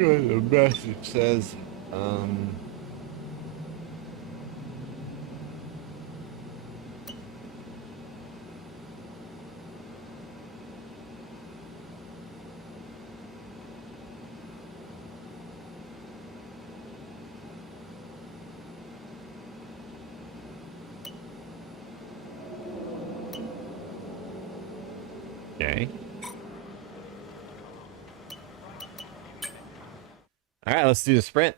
The message says, okay. All right, let's do the sprint.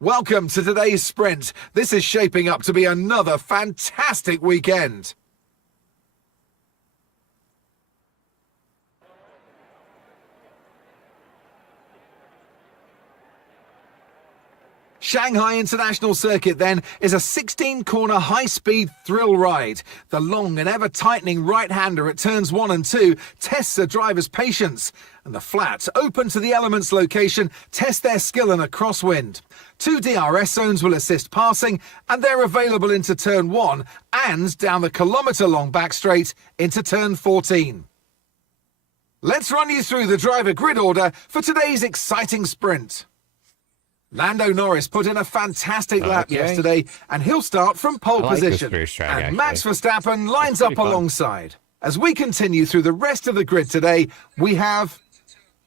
Welcome to today's sprint. This is shaping up to be another fantastic weekend. Shanghai International Circuit, then, is a 16-corner high-speed thrill ride. The long and ever-tightening right-hander at turns 1 and 2 tests a driver's patience. And the flat, open to the elements location, test their skill in a crosswind. 2 DRS zones will assist passing, and they're available into turn 1 and down the kilometre-long back straight into turn 14. Let's run you through the driver grid order for today's exciting sprint. Lando Norris put in a fantastic lap yesterday, and he'll start from pole position. And Max Verstappen lines up alongside. As we continue through the rest of the grid today, we have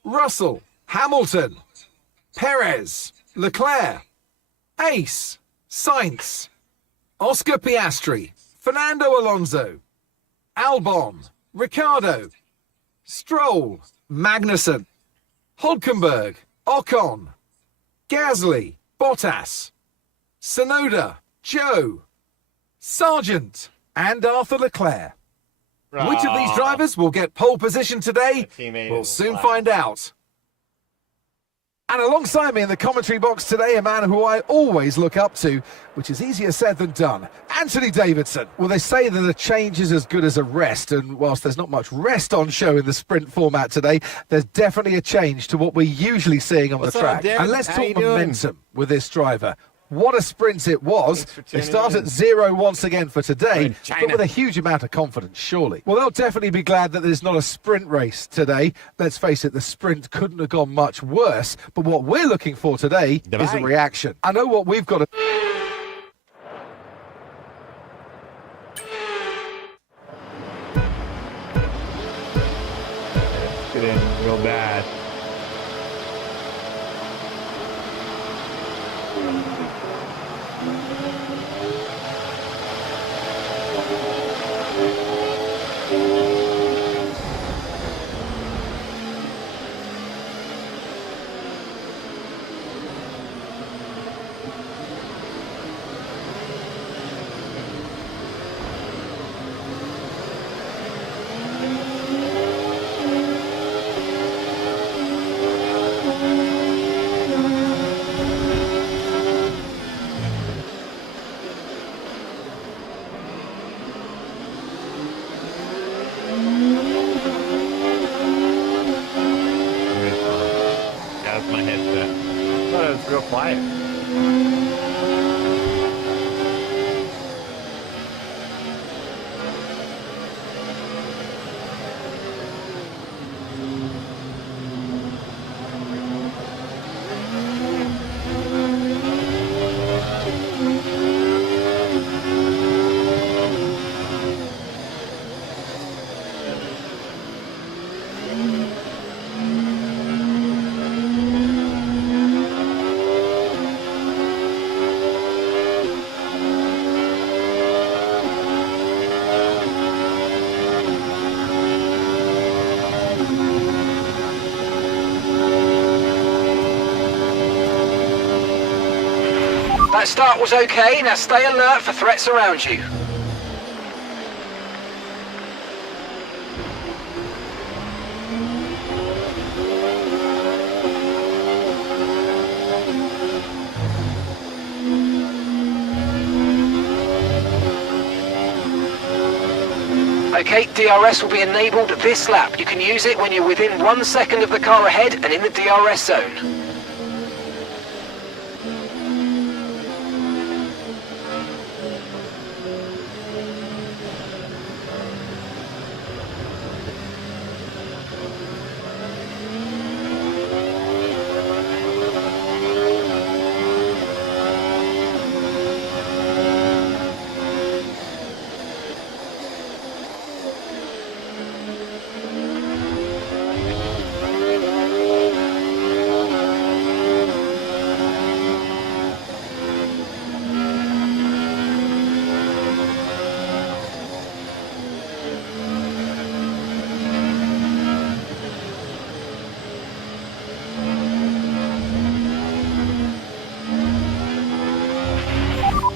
Russell, Hamilton, Perez, Leclerc, Ace, Sainz, Oscar Piastri, Fernando Alonso, Albon, Ricciardo, Stroll, Magnussen, Hulkenberg, Ocon, Gasly, Bottas, Tsunoda, Joe, Sargent, and Arthur Leclerc. Which of these drivers will get pole position today? We'll soon find out. And alongside me in the commentary box today, a man who I always look up to, which is easier said than done, Anthony Davidson. Well, they say that a change is as good as a rest, and whilst there's not much rest on show in the sprint format today, there's definitely a change to what we're usually seeing on the track. And let's talk momentum with this driver. What a sprint it was. They start at 0 once again for today, but with a huge amount of confidence, surely. Well, they'll definitely be glad that there's not a sprint race today. Let's face it, the sprint couldn't have gone much worse, but what we're looking for today is a reaction. I know what we've got to... Get in real bad. My headset. I thought it was real quiet. That start was okay, now stay alert for threats around you. Okay, DRS will be enabled this lap. You can use it when you're within 1 second of the car ahead and in the DRS zone.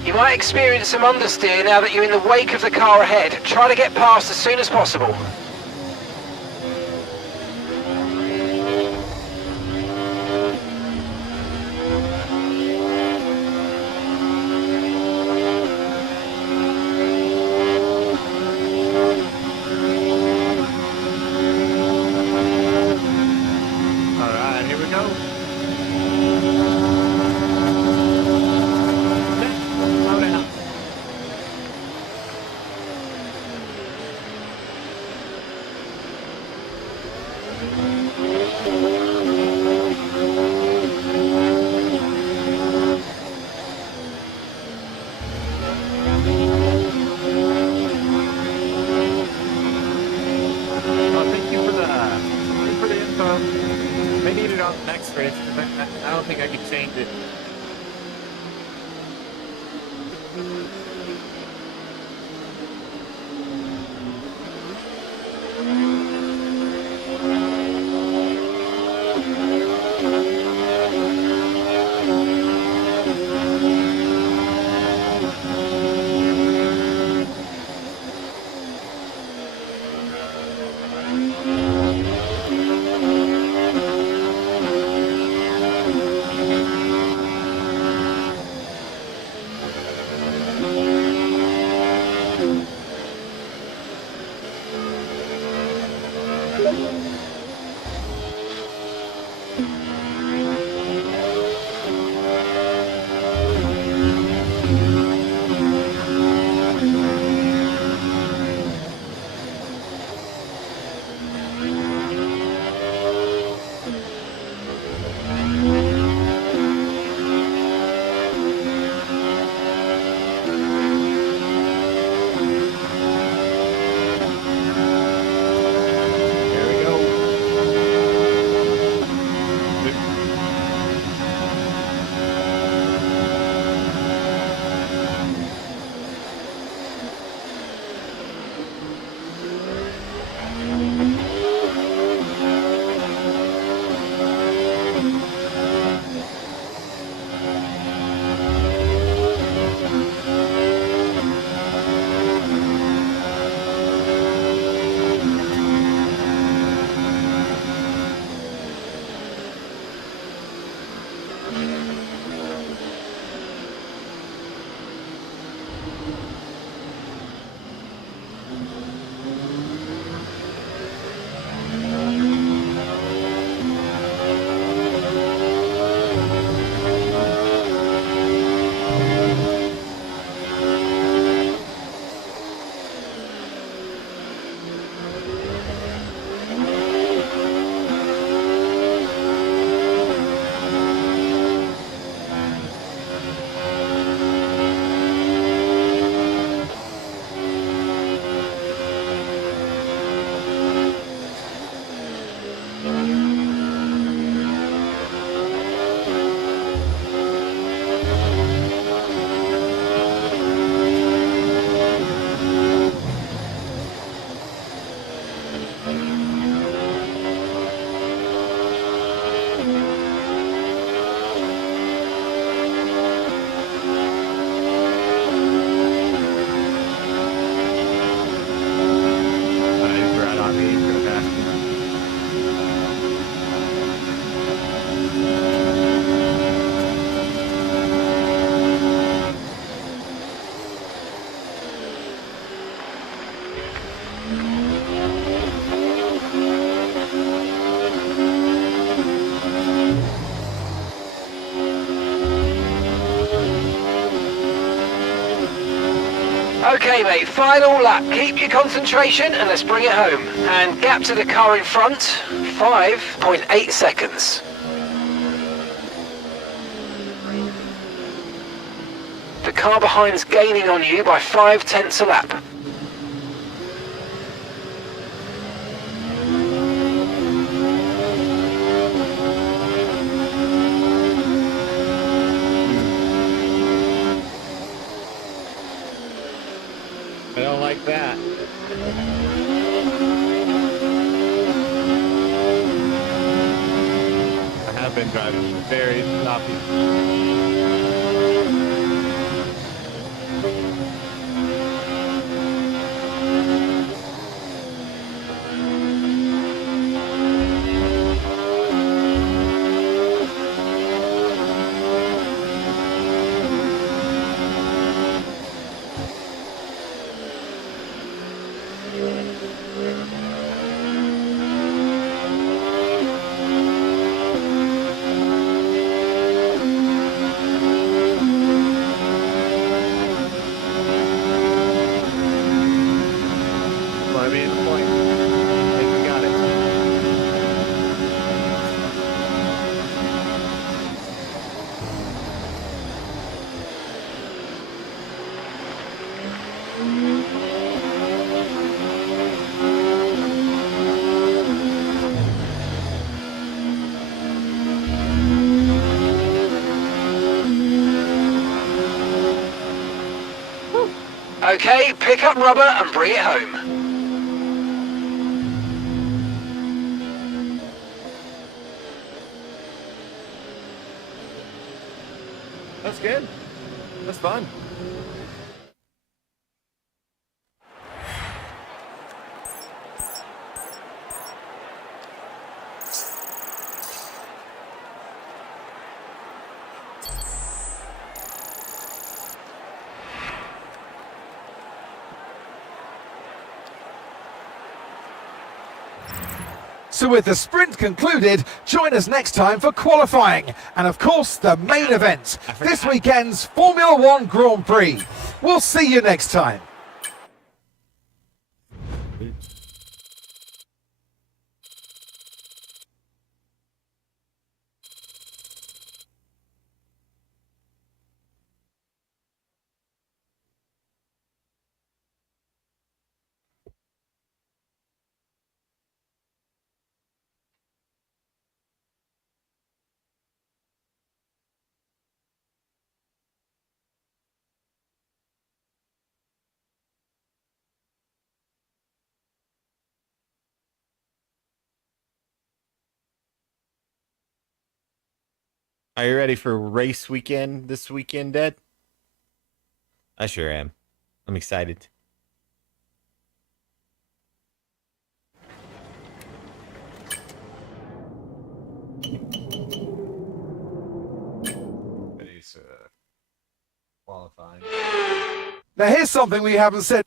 You might experience some understeer now that you're in the wake of the car ahead. Try to get past as soon as possible. Alright, here we go. Slow down. Well, thank you for the info. May need it on the next race, 'cause I don't think I can change it. There we go. Okay, mate, final lap. Keep your concentration and let's bring it home. And gap to the car in front, 5.8 seconds. The car behind's gaining on you by 0.5 a lap. I don't like that. I have been driving very sloppy. Okay, pick up rubber and bring it home. That's good. That's fun. So with the sprint concluded, join us next time for qualifying and of course the main event, this weekend's Formula One Grand Prix. We'll see you next time. Are you ready for race weekend this weekend, Dad? I sure am. I'm excited. Qualifying. Now here's something we haven't said.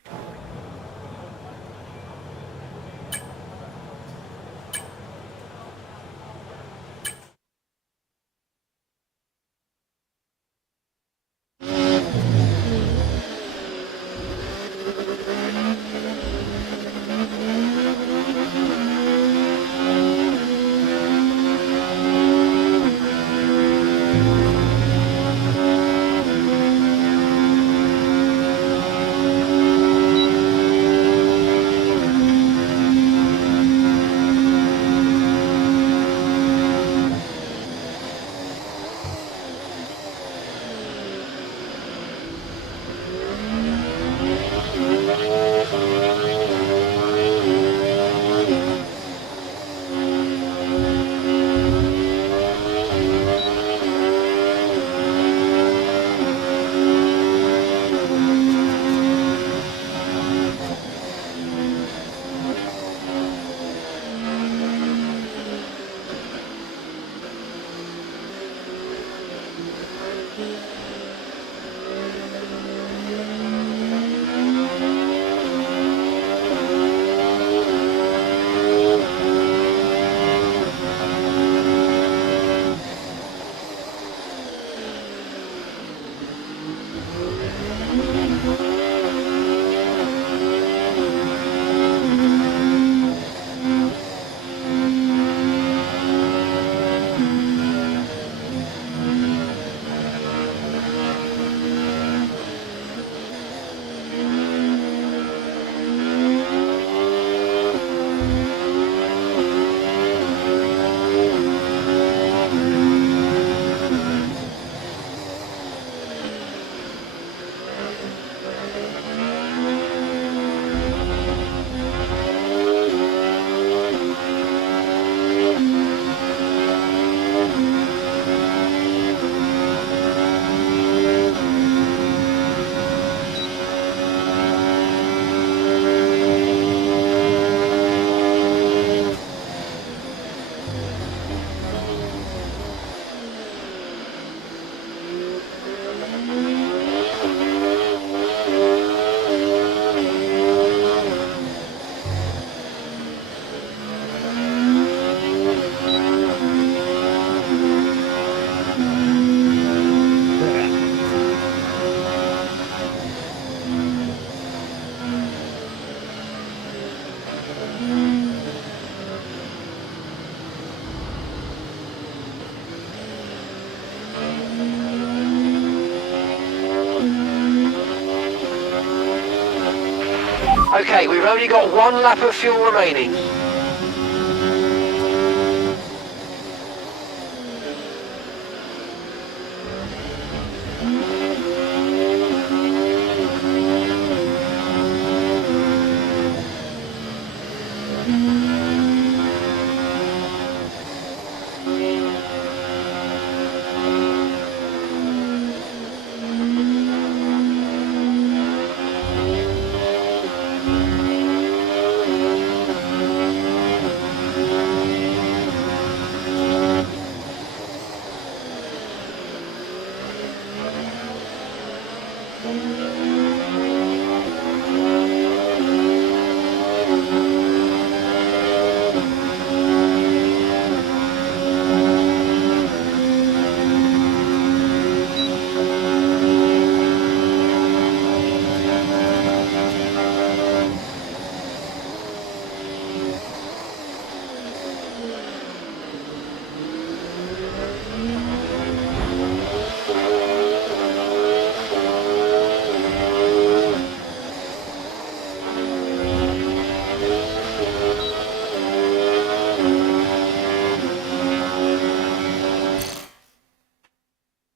Okay, we've only got 1 lap of fuel remaining.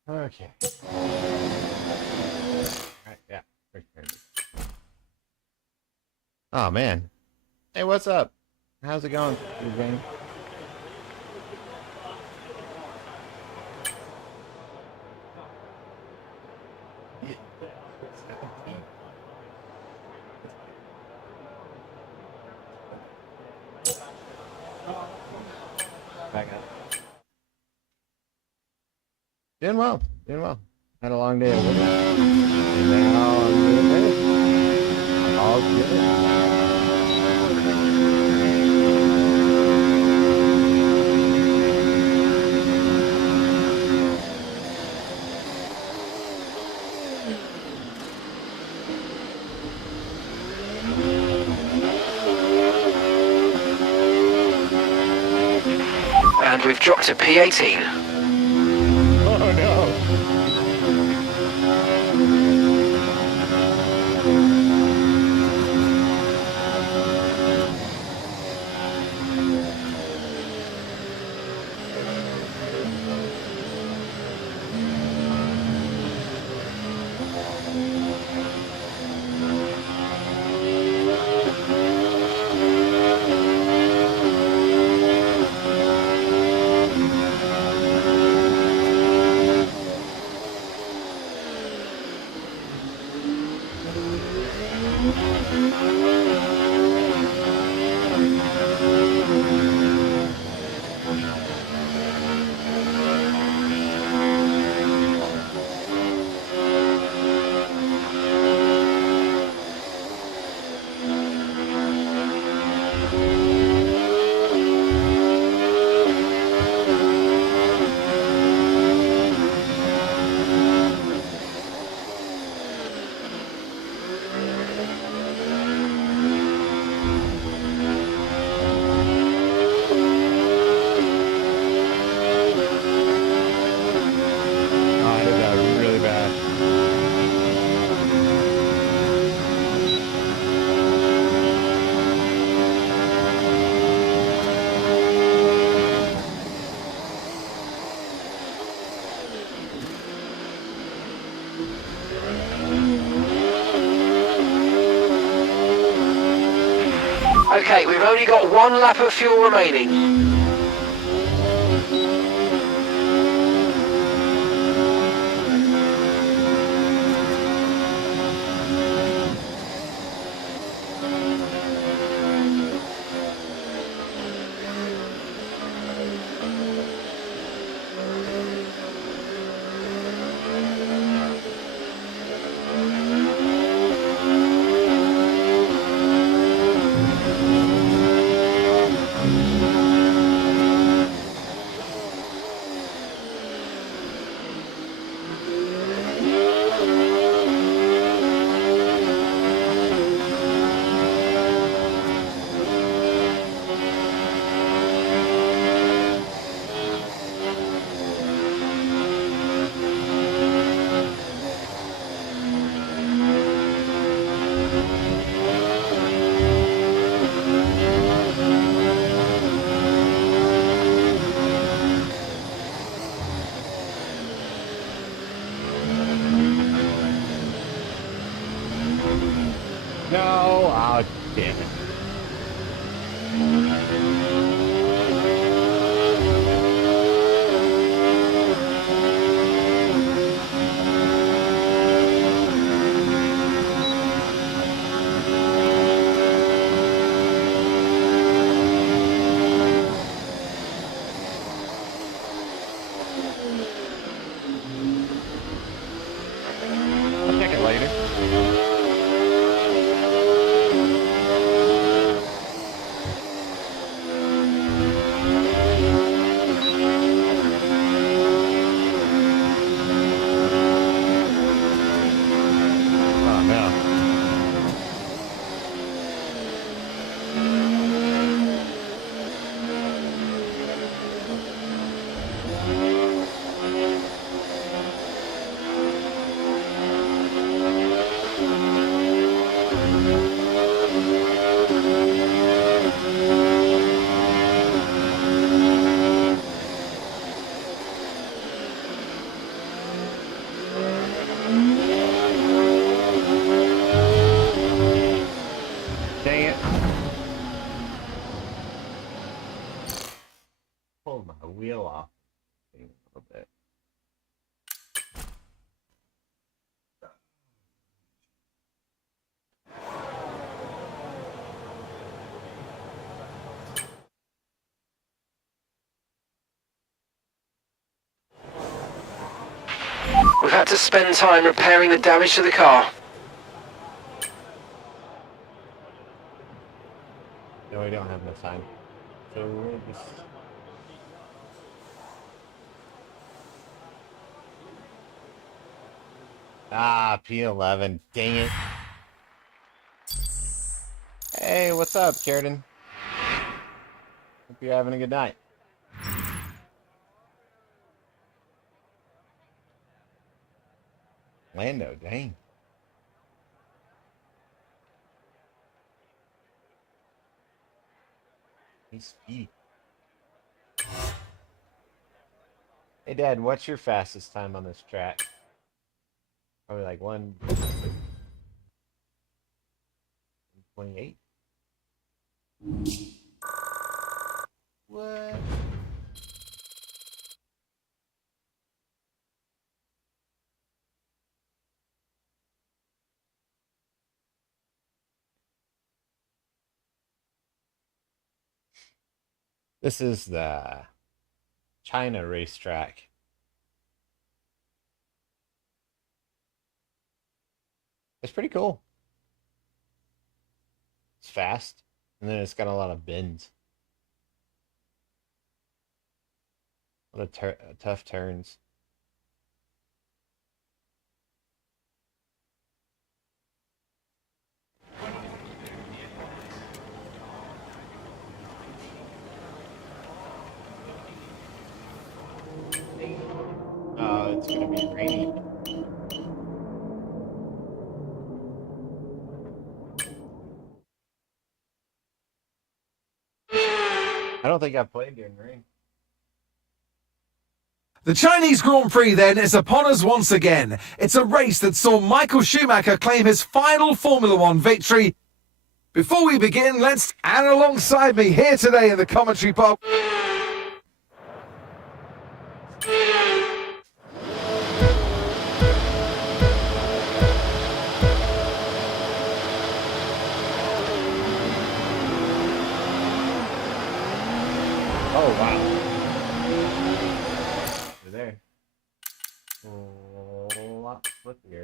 Okay. Alright, yeah. Oh man. Hey, what's up? How's it going, gang? Back up. Doing well. Doing well. Had a long day at work. And now I'm doing better. All good. And we've dropped to P18. Oh no. Okay, we've only got 1 lap of fuel remaining. No, oh, damn it. I'll check it later. Oh no. Dang it. Pulled my wheel off a little bit. We've had to spend time repairing the damage to the car. No, we don't have enough time. So we'll just... Ah, P11. Dang it. Hey, what's up, Carradine? Hope you're having a good night. Lando, dang. He's speedy. Hey, Dad, what's your fastest time on this track? Probably like 1:28. What? This is the China racetrack. It's pretty cool. It's fast, and then it's got a lot of bends. A lot of tough turns. Oh, it's gonna be rainy. I don't think I've played during rain. The Chinese Grand Prix then is upon us once again. It's a race that saw Michael Schumacher claim his final Formula One victory. Before we begin, and alongside me here today in the commentary box. Oh, wow. You're there. A lot slippier.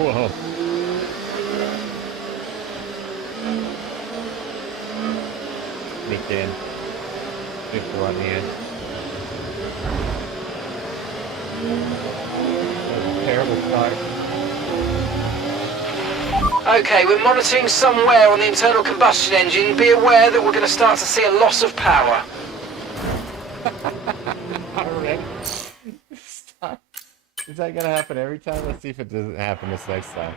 Whoa. Sneaked in. Good for on the end. That was a terrible start. Okay, we're monitoring some wear on the internal combustion engine. Be aware that we're going to start to see a loss of power. Already? Stop. Is that gonna happen every time? Let's see if it doesn't happen this next time.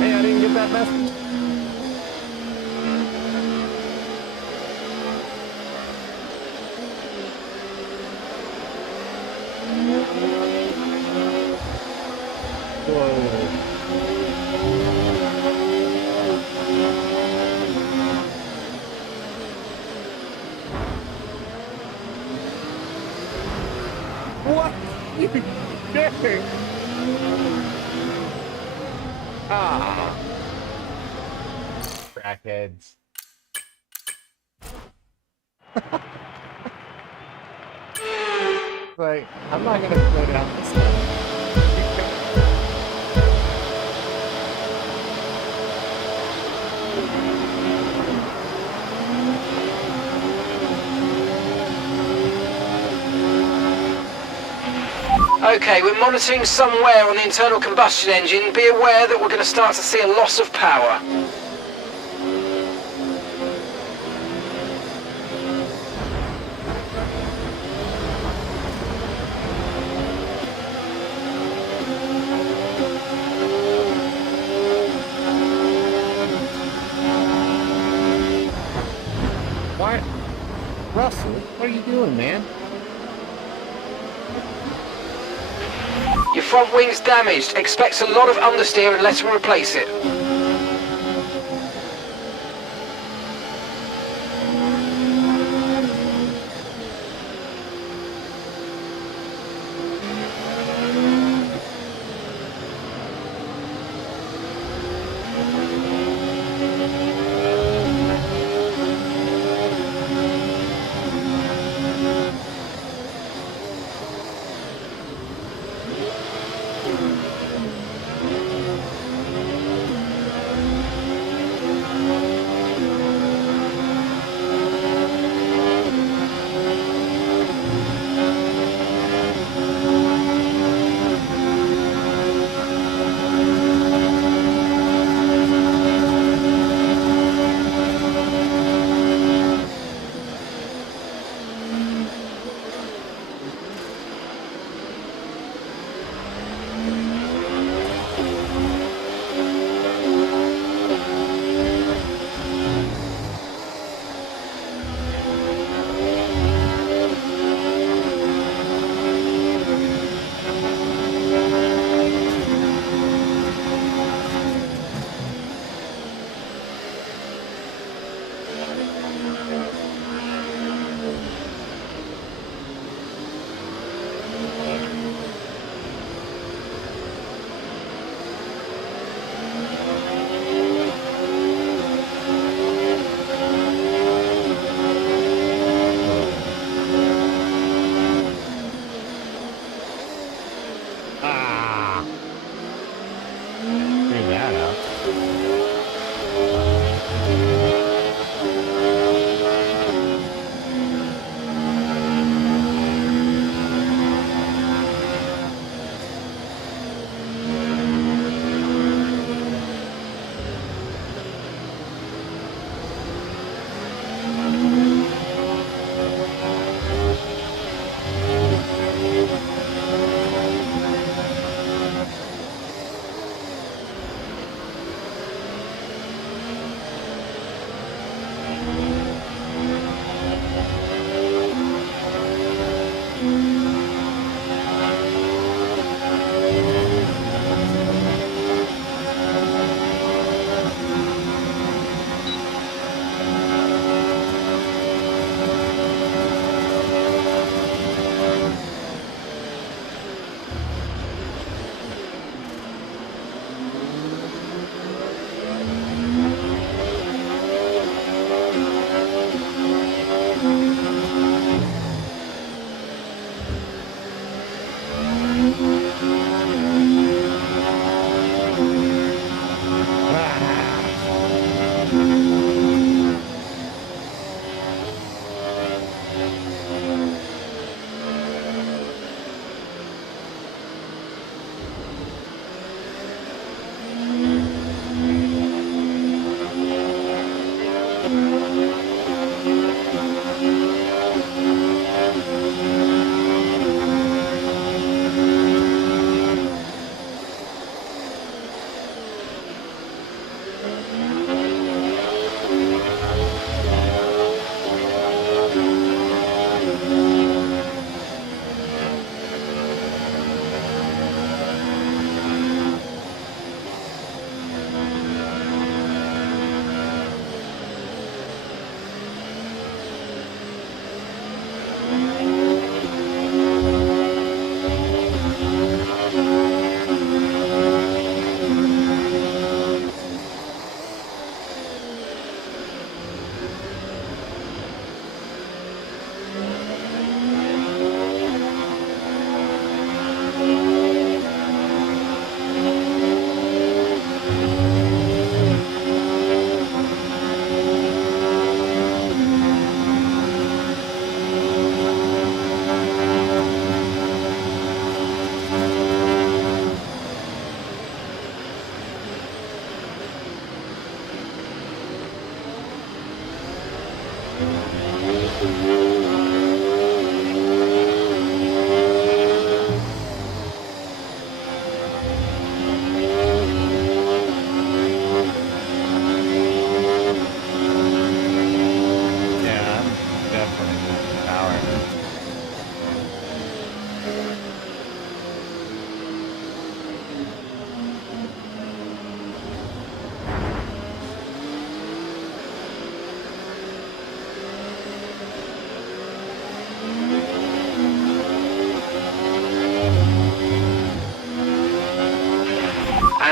Hey, I didn't get that message. Whoa. What? You dang. Ah. Crackheads. Like, I'm not gonna slow down this time. Okay, we're monitoring some wear on the internal combustion engine. Be aware that we're going to start to see a loss of power. What? Russell, what are you doing, man? Your front wing's damaged. Expect a lot of understeer and let them replace it.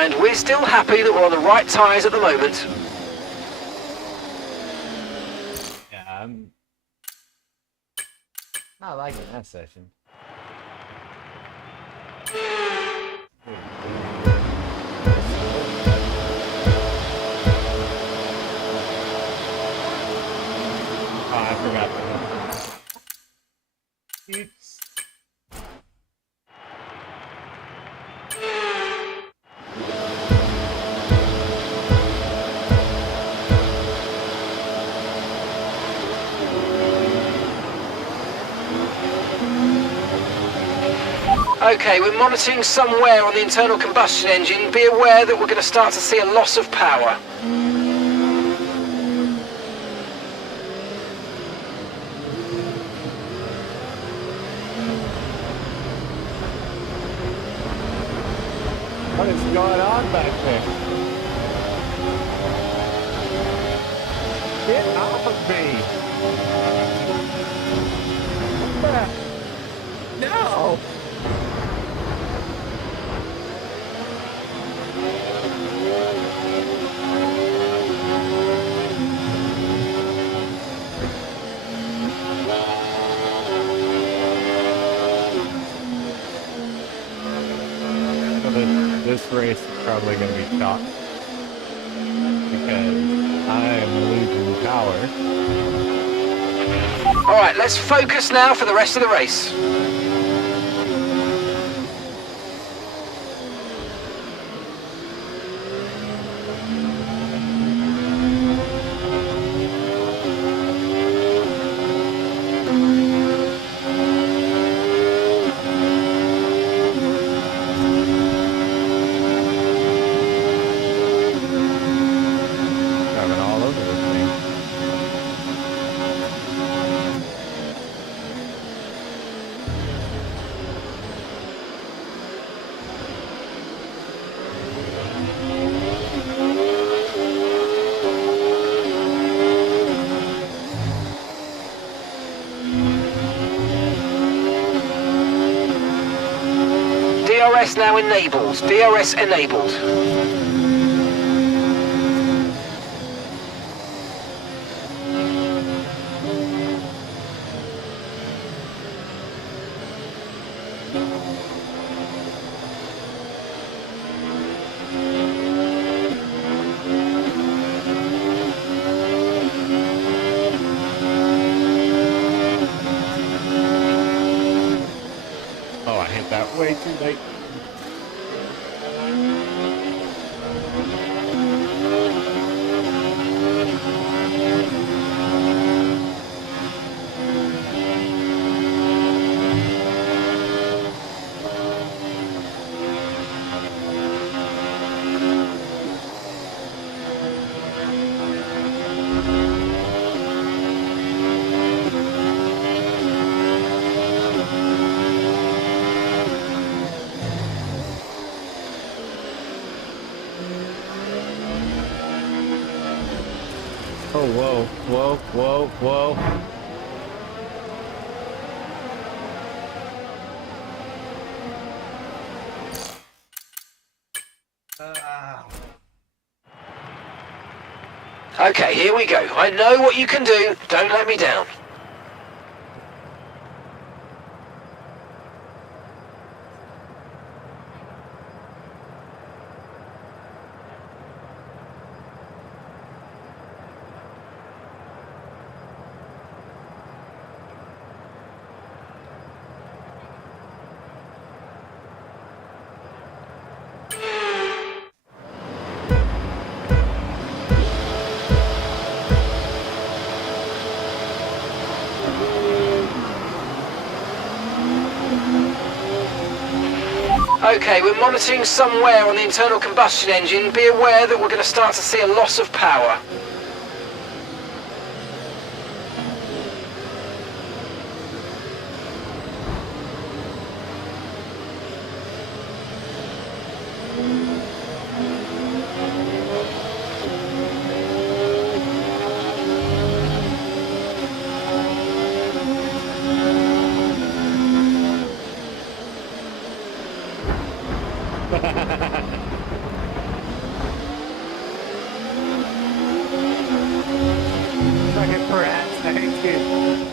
And we're still happy that we're on the right tyres at the moment. Yeah, I'm not liking that session. Oh, I forgot that. Oops. Okay, we're monitoring some wear on the internal combustion engine. Be aware that we're going to start to see a loss of power. What is going on back there? Get off of me! What the? No! So this race is probably going to be tough because I am losing power. All right, let's focus now for the rest of the race. Driving all over this thing. DRS now enabled. DRS enabled. Oh, I hit that way too late. Oh, whoa, whoa, whoa, whoa. Okay, here we go. I know what you can do. Don't let me down. Okay, we're monitoring some wear on the internal combustion engine. Be aware that we're going to start to see a loss of power. good.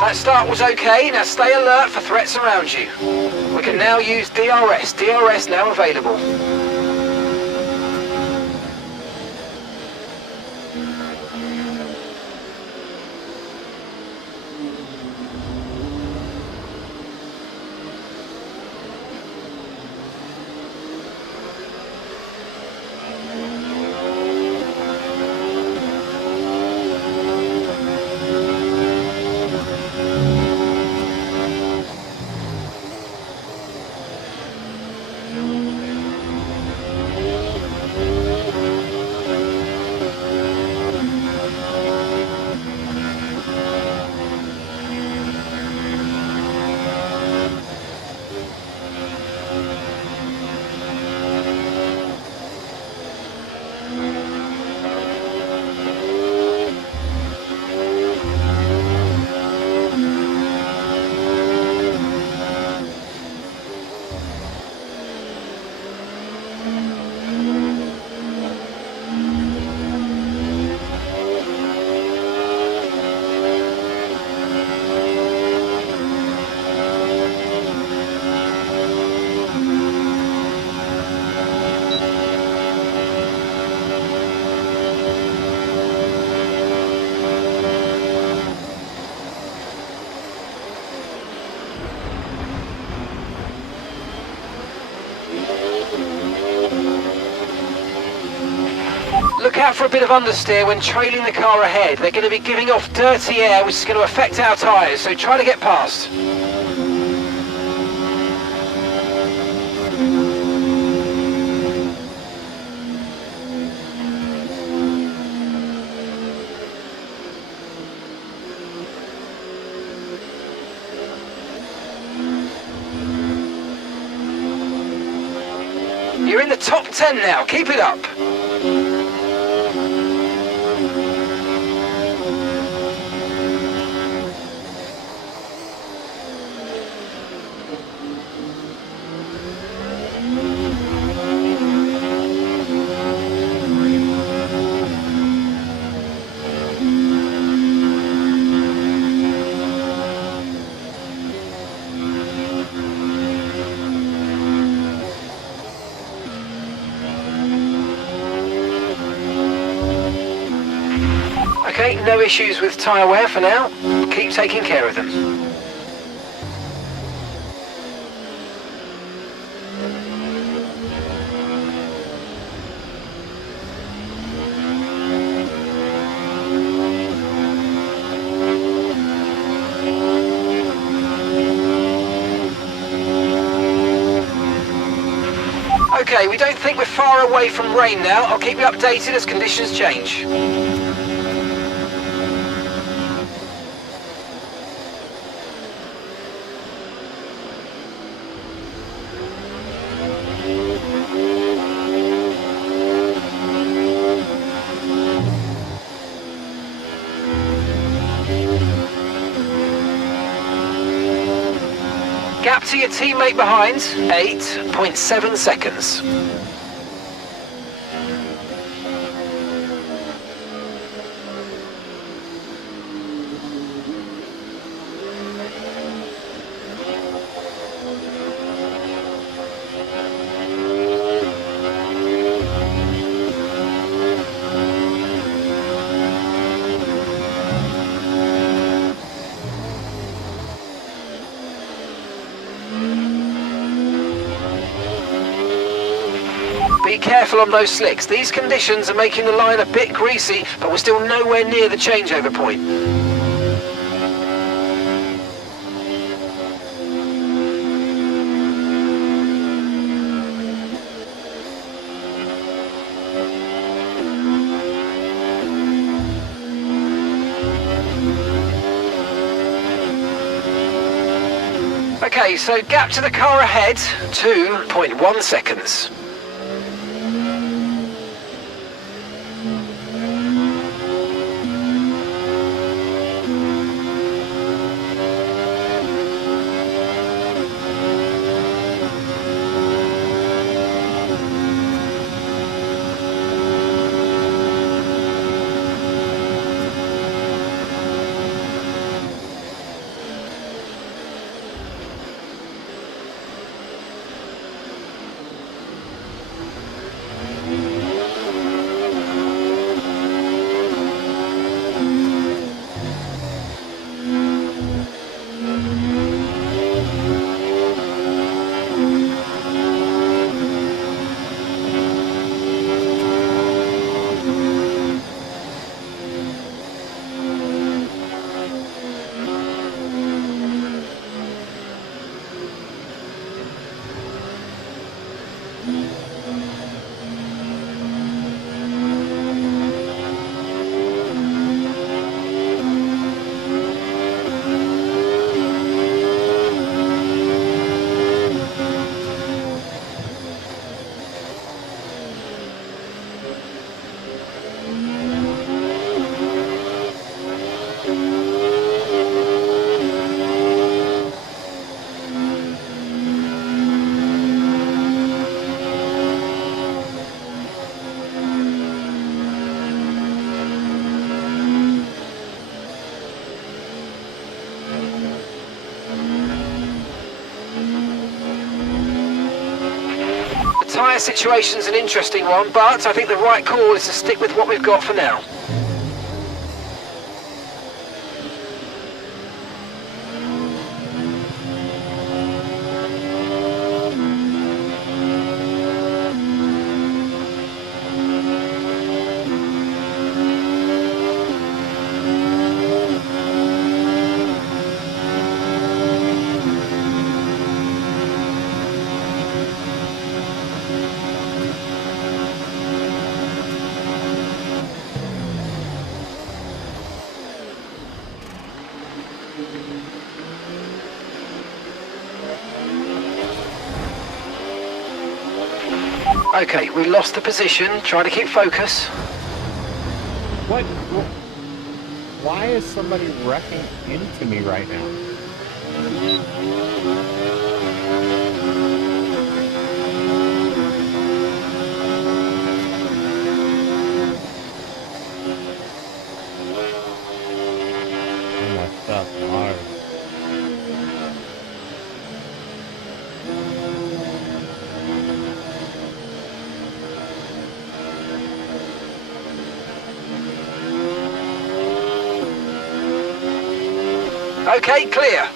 That start was okay, now stay alert for threats around you. We can now use DRS. DRS now available. Look out for a bit of understeer when trailing the car ahead. They're going to be giving off dirty air, which is going to affect our tyres, so try to get past. You're in the top 10 now, keep it up. Okay, no issues with tyre wear for now. Keep taking care of them. Okay, we don't think we're far away from rain now. I'll keep you updated as conditions change. Gap to your teammate behind, 8.7 seconds. Be careful on those slicks. These conditions are making the line a bit greasy, but we're still nowhere near the changeover point. Okay, so gap to the car ahead, 2.1 seconds. Tyre situation's an interesting one, but I think the right call is to stick with what we've got for now. Okay, we lost the position. Try to keep focus. What? Why is somebody wrecking into me right now? Oh my stuff hard. Okay, clear.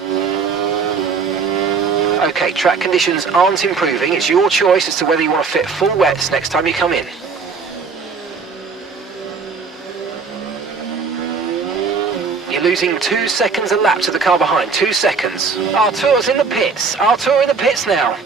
Okay, track conditions aren't improving. It's your choice as to whether you want to fit full wets next time you come in. You're losing 2 seconds a lap to the car behind. 2 seconds. Artur's in the pits. Artur in the pits now.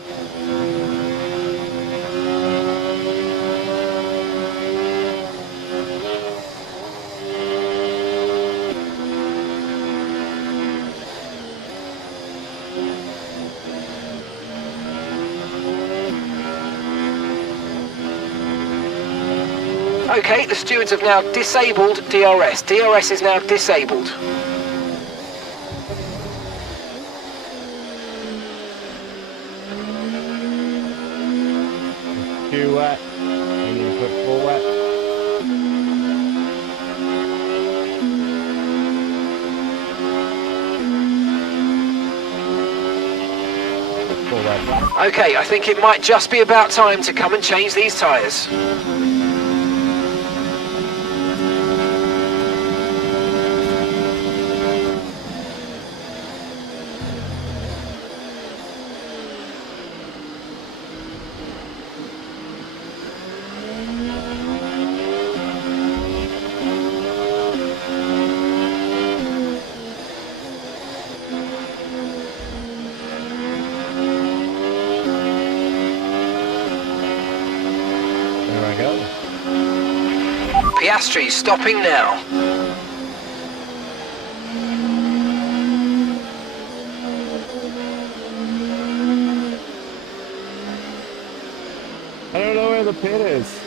Okay, the stewards have now disabled DRS. DRS is now disabled. Too wet. You need to put full wet. Full wet. Okay, I think it might just be about time to come and change these tyres. Piastri stopping now. I don't know where the pit is.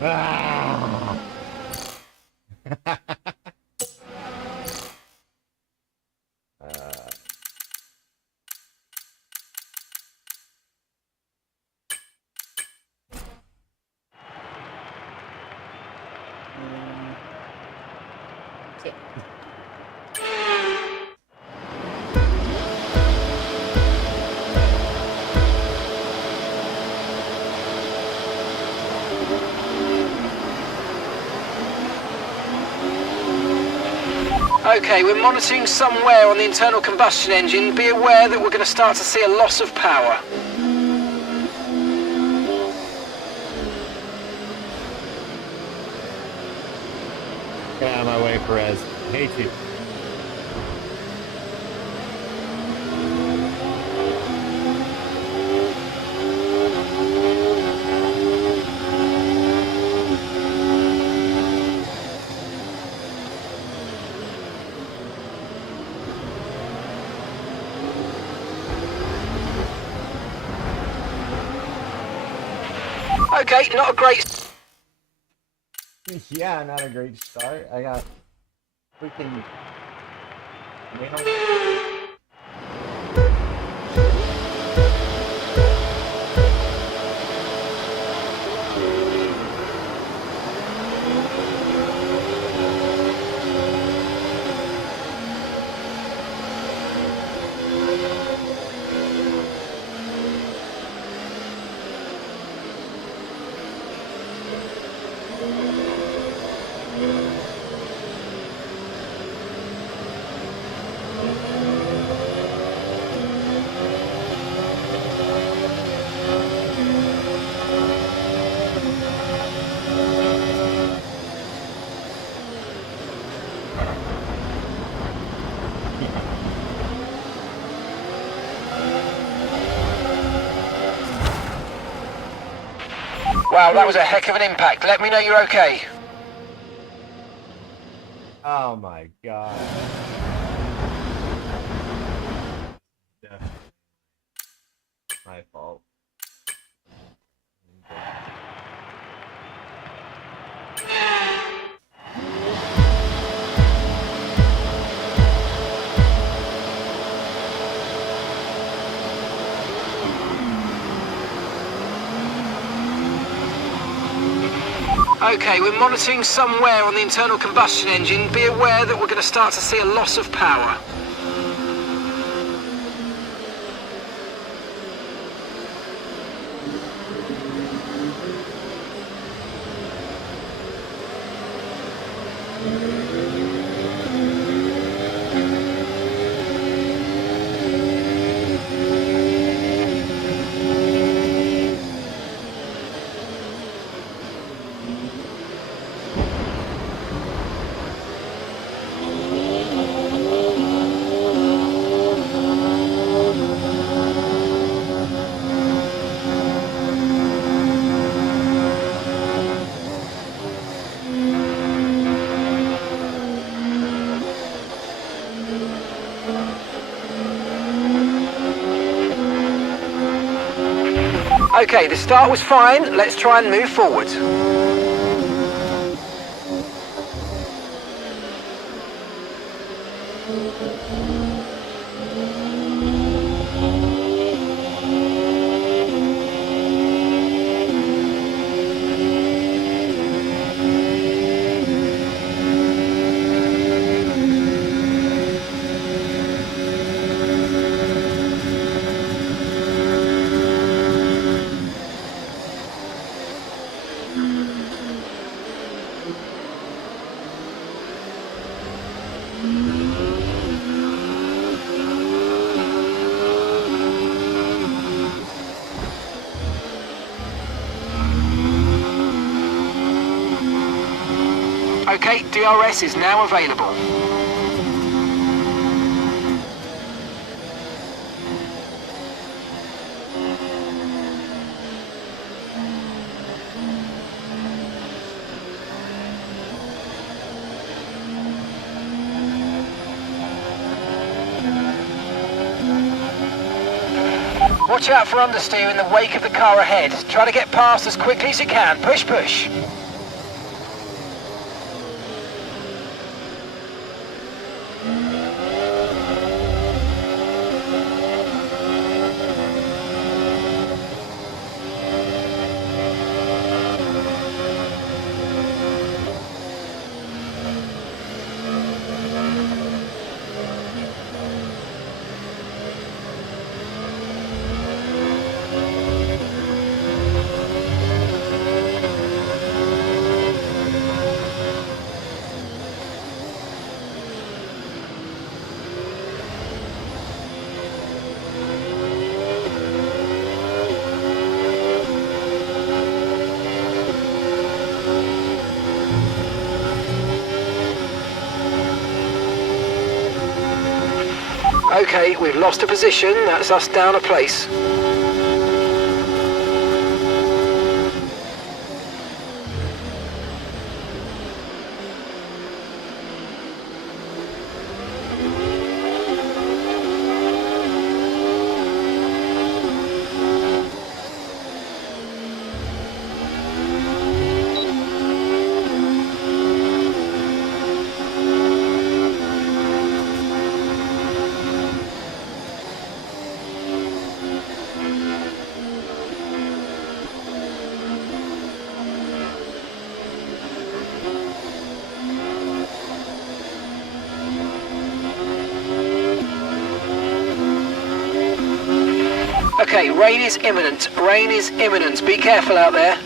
Ah. Okay, we're monitoring somewhere on the internal combustion engine. Be aware that we're going to start to see a loss of power. Get out of my way, Perez. Hate you. Okay, not a great... Yeah, not a great start. I got freaking... Wow, that was a heck of an impact. Let me know you're okay. Oh my god. Definitely my fault. Okay, we're monitoring somewhere on the internal combustion engine. Be aware that we're going to start to see a loss of power. Okay, the start was fine. Let's try and move forward. Okay, DRS is now available. watch out for understeer in the wake of the car ahead. Try to get past as quickly as you can. Push, push. Okay, we've lost a position. That's us down a place. Okay, rain is imminent. Rain is imminent. Be careful out there.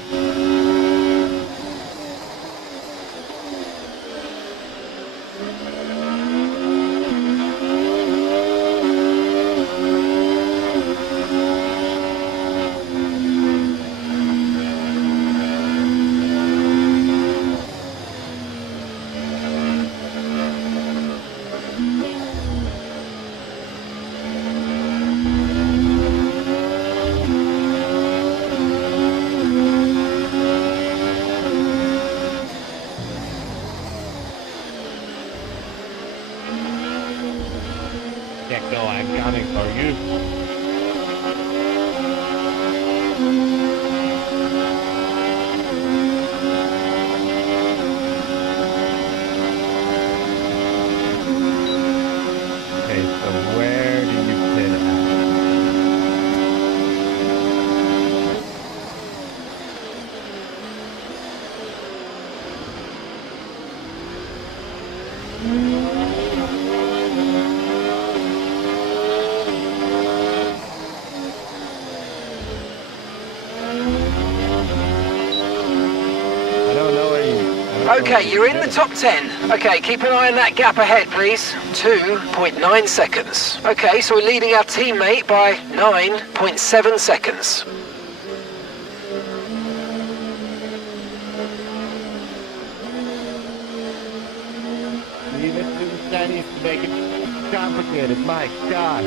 Gecko, I'm coming for you. Okay, so where did you pit at? I don't know where you... Okay, you're in the top 10. Okay, keep an eye on that gap ahead, please. 2.9 seconds. Okay, so we're leading our teammate by 9.7 seconds. Leave it to the Chinese to make it complicated. My God.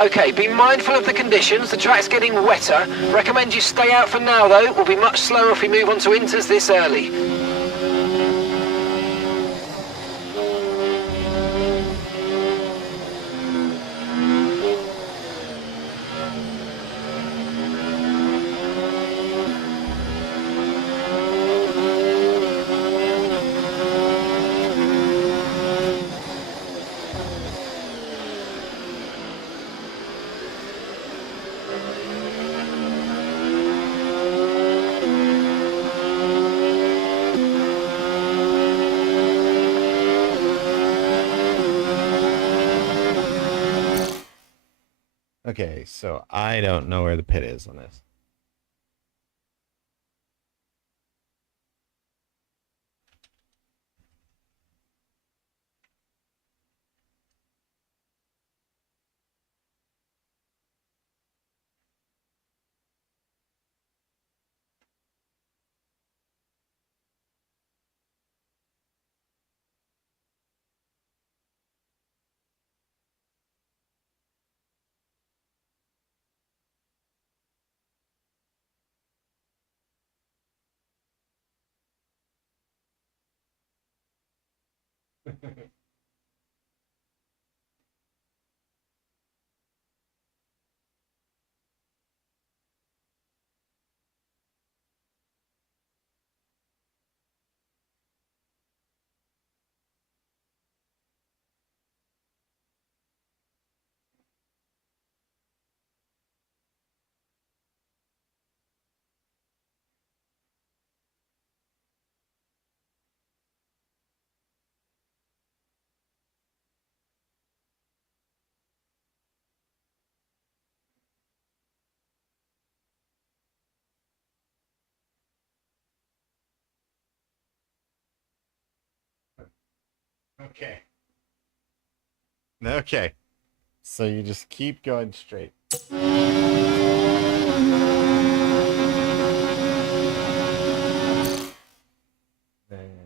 Okay, be mindful of the conditions. The track's getting wetter. Recommend you stay out for now, though. We'll be much slower if we move on to inters this early. Okay, so I don't know where the pit is on this. Okay. Okay. So you just keep going straight. Then-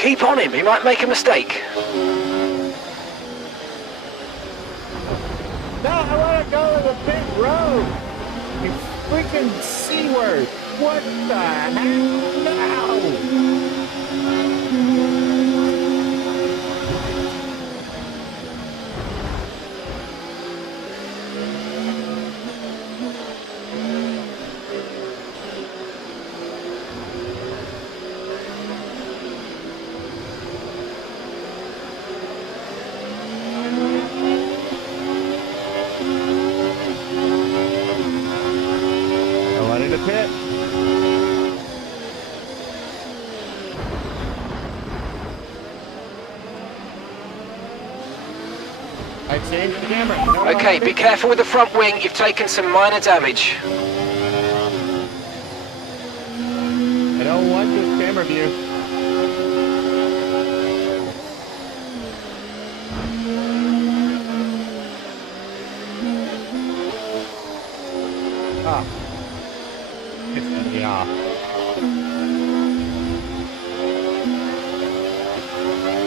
Keep on him, he might make a mistake. No, I want to go to the big road. You freaking C-word. What the heck? No! I wanted to pit. I changed the camera. No, Okay, no, be careful with the front wing, you've taken some minor damage. I don't want this camera view. Ah. Pissing me off.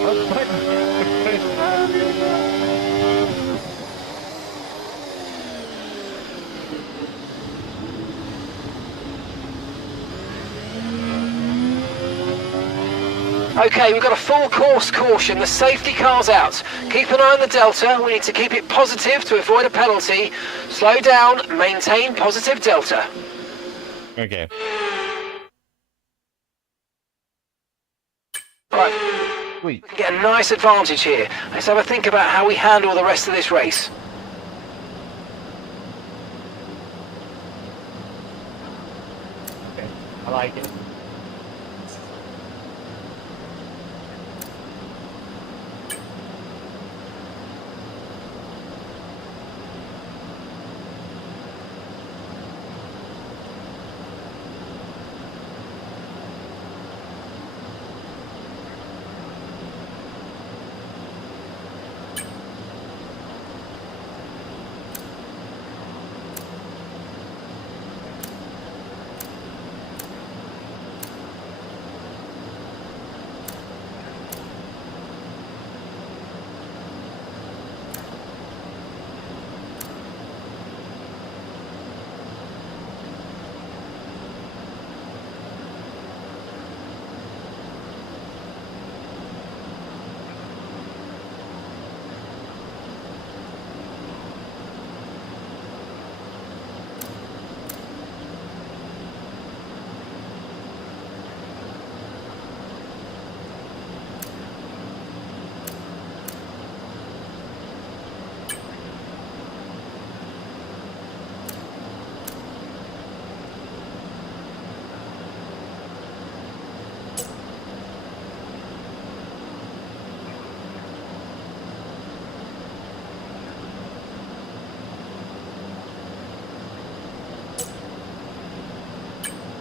What button? Okay, we've got a full course caution. The safety car's out. Keep an eye on the delta. We need to keep it positive to avoid a penalty. Slow down, maintain positive delta. Okay. Right, Sweet. get a nice advantage here. Let's have a think about how we handle the rest of this race. Okay. I like it.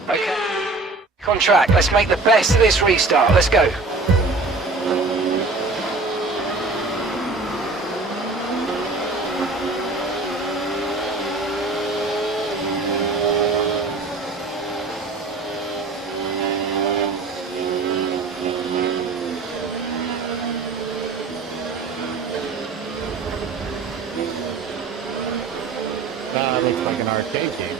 Okay. On track. Let's make the best of this restart. Let's go. an arcade game.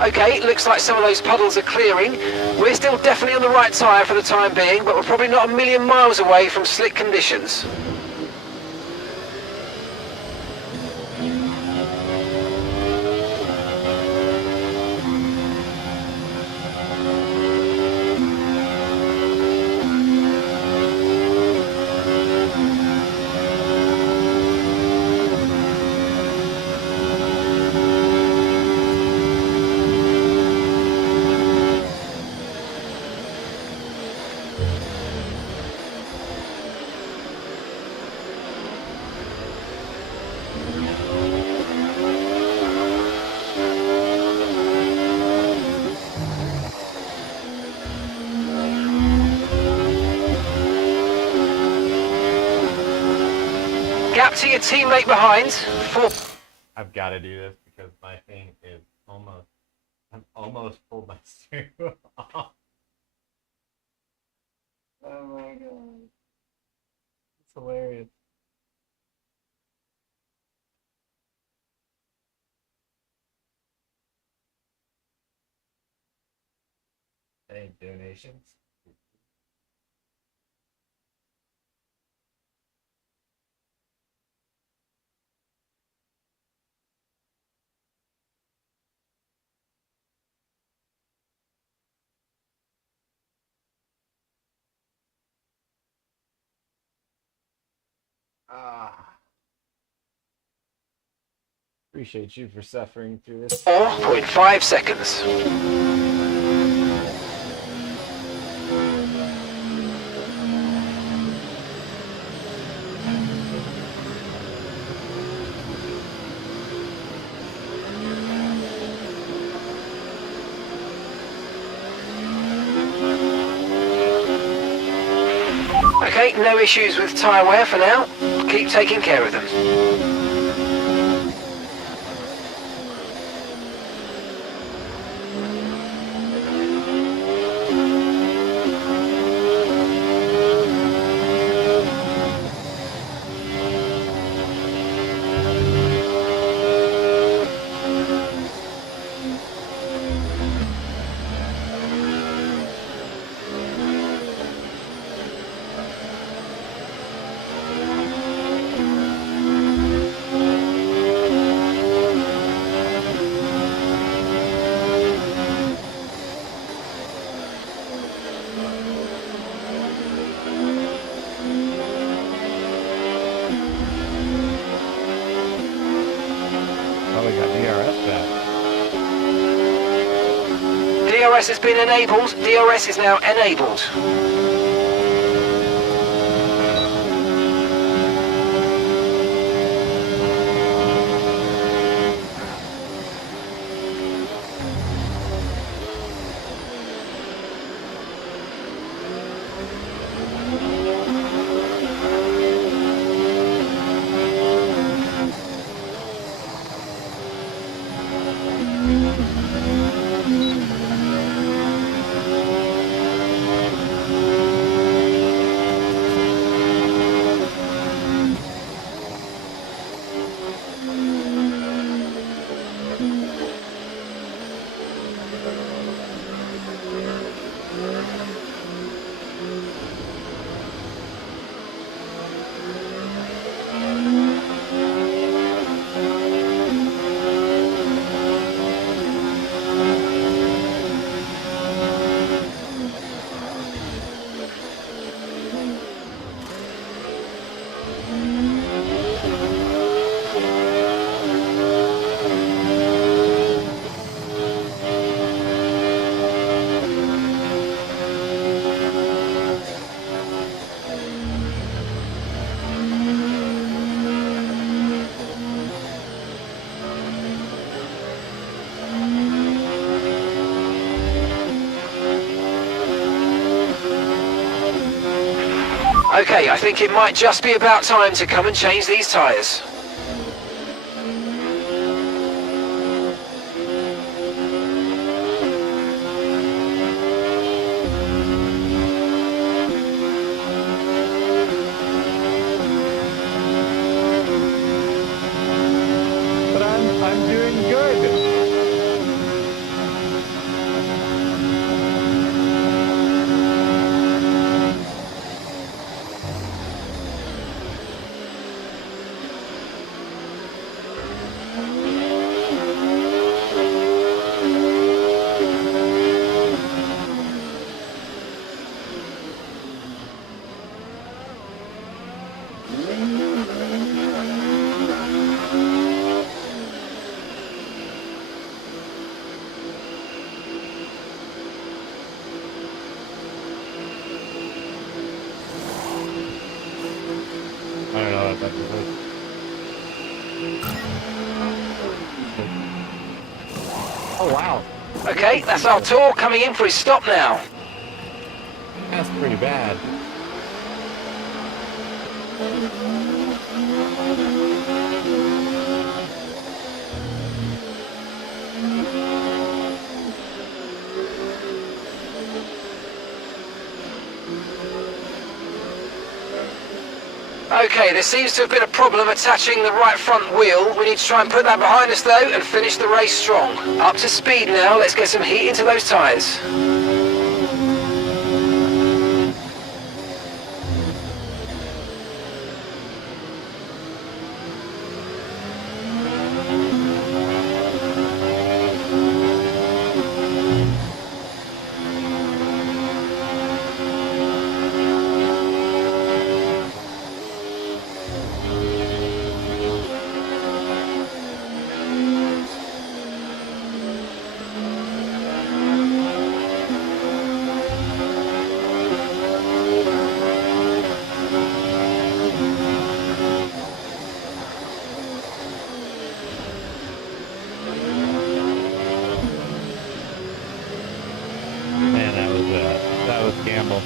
Okay, looks like some of those puddles are clearing. We're still definitely on the right tyre for the time being, but we're probably not a million miles away from slick conditions. Gap to your teammate behind. 4. I've got to do this because my thing is almost. I've almost pulled my steering wheel off. Oh my god. It's hilarious. Any donations? Appreciate you for suffering through this. 4.5 seconds. Okay, no issues with tyre wear for now. Keep taking care of them. DRS has been enabled. DRS is now enabled. Okay, I think it might just be about time to come and change these tyres. But I'm doing good. I don't know what that is. Oh wow, Okay, that's our tour coming in for his stop now. that's pretty bad. Okay, there seems to have been a problem attaching the right front wheel. We need to try and put that behind us though and finish the race strong. Up to speed now, let's get some heat into those tyres. Man, that was gamble.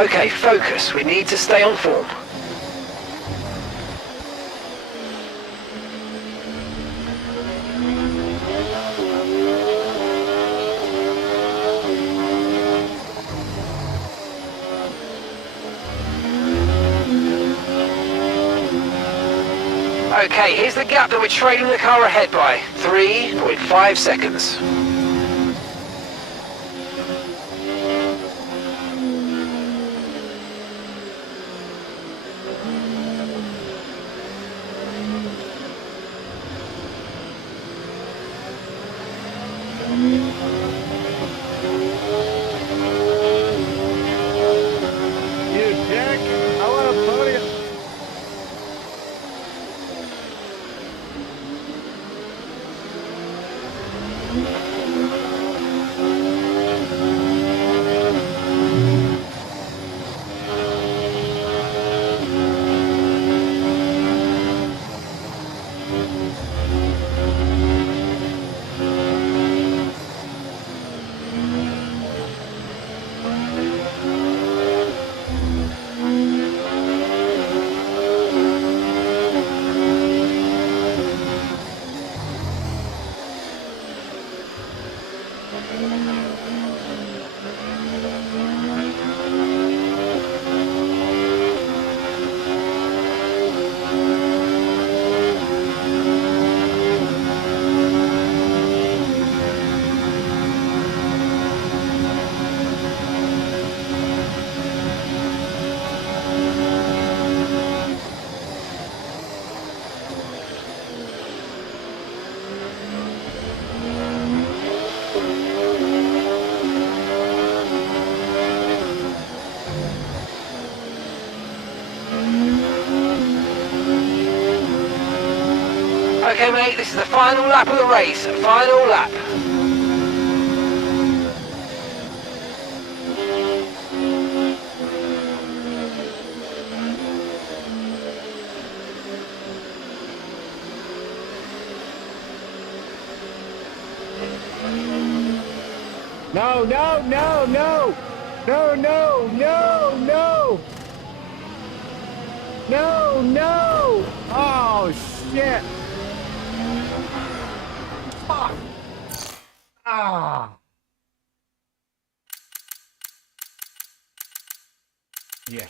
Okay, focus. We need to stay on form. Okay, here's the gap that we're trailing the car ahead by. 3.5 seconds. You dick! I want a podium. Okay, mate, this is the final lap of the race. Final lap. No, no, no, no! No, no, no, no! No, no! Oh, shit! Fuck! Ah! Yeah.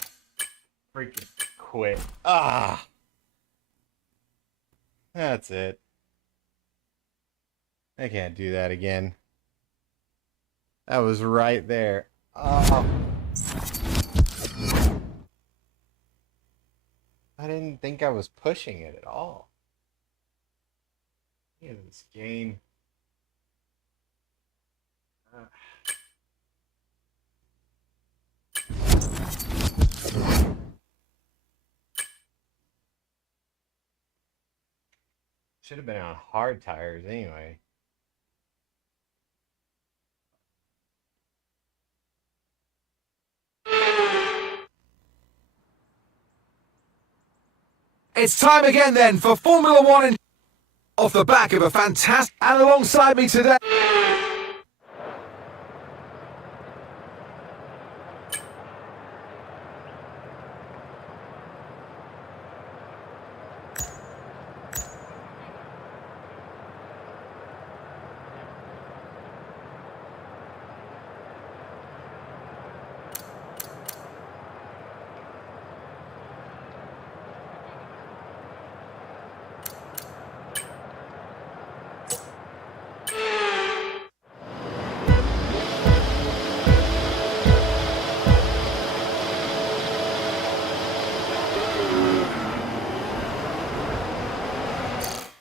Freaking quit. Ah. That's it. I can't do that again. That was right there. Oh. I didn't think I was pushing it at all. Look at this game. Should have been on hard tires anyway. It's time again then for Formula One in off the back of a fantastic and alongside me today.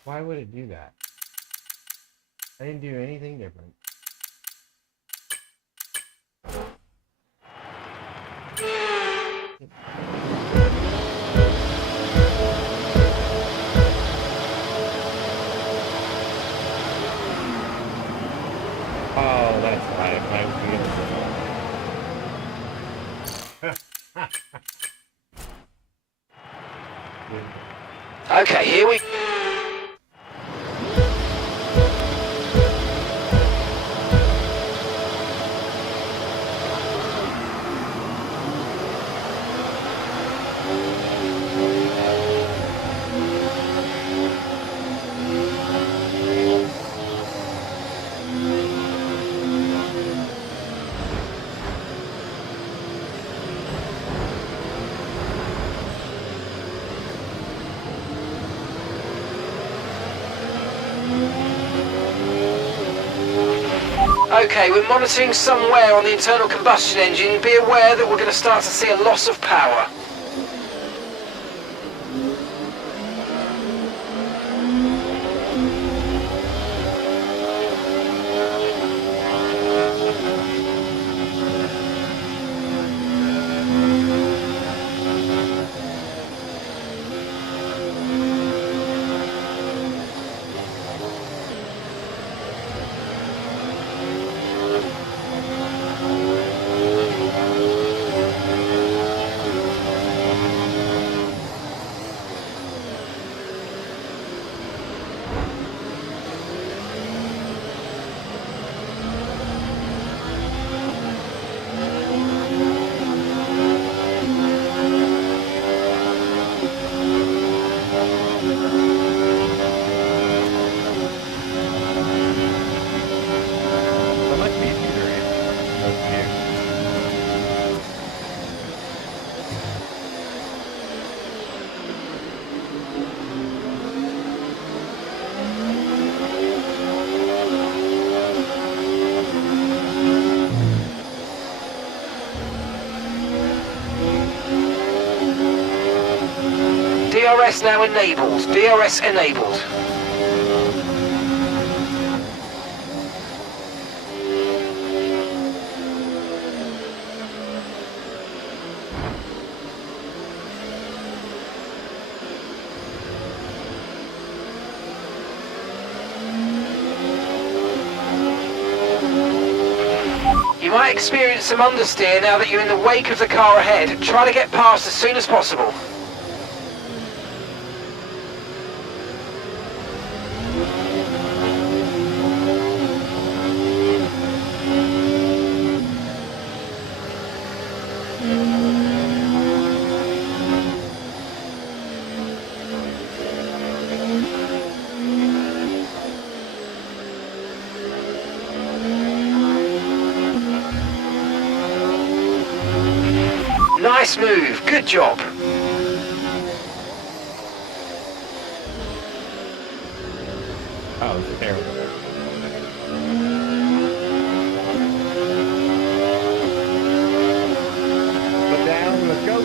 Why would it do that? I didn't do anything different. Oh, that's right. My wheels. Okay, here we... Okay, we're monitoring some wear on the internal combustion engine. Be aware that we're going to start to see a loss of power. So much easier to race. Most of you. DRS now enabled. DRS enabled. You might experience some understeer now that you're in the wake of the car ahead. Try to get past as soon as possible. Nice move. Good job. Oh, it's terrible. Put down, let's go.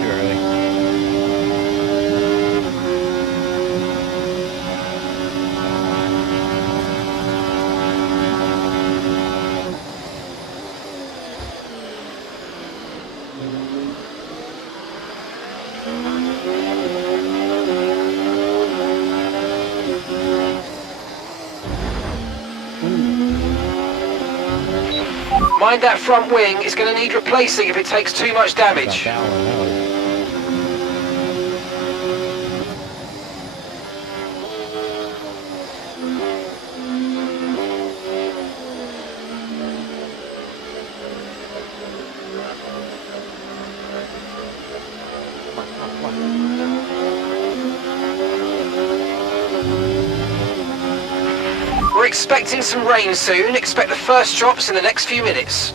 Too early. Mind that front wing. It's going to need replacing if it takes too much damage. Not that one, no. We're expecting some rain soon. Expect the first drops in the next few minutes.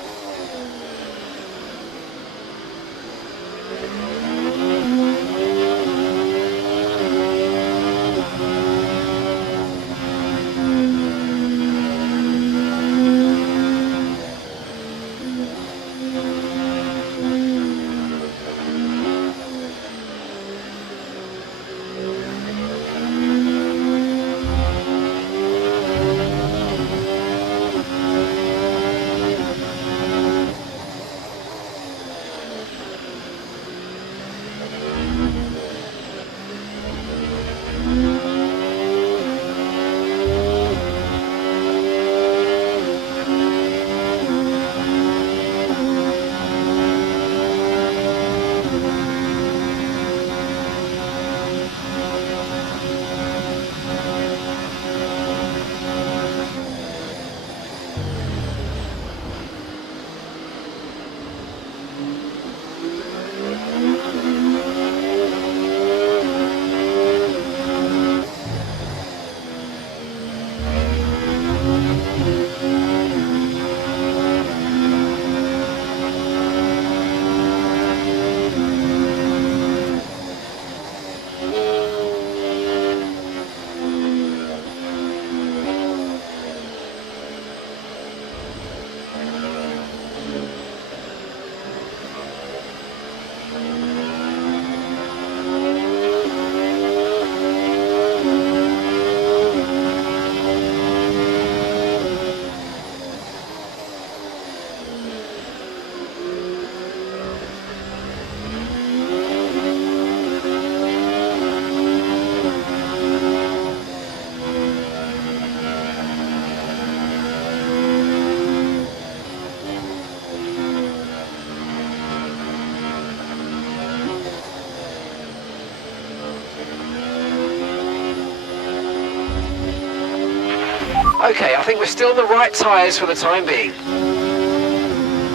Okay, I think we're still on the right tyres for the time being.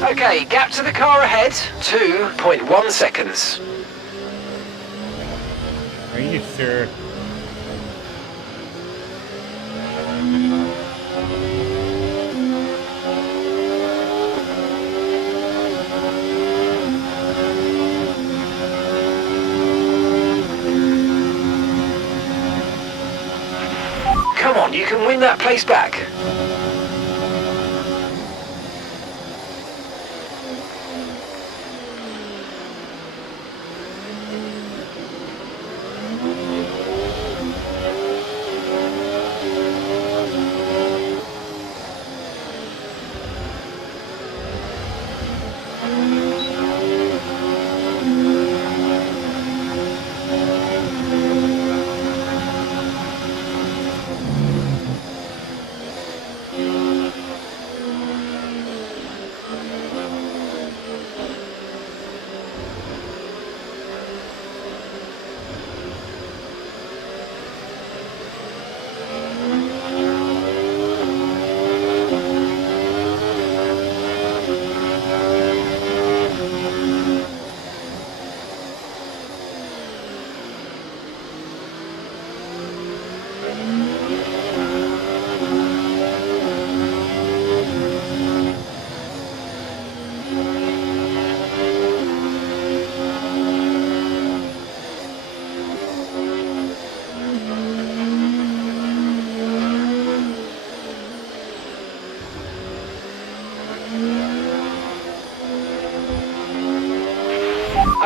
Okay, gap to the car ahead, 2.1 seconds. Are you sure? Come on, you can win that place back.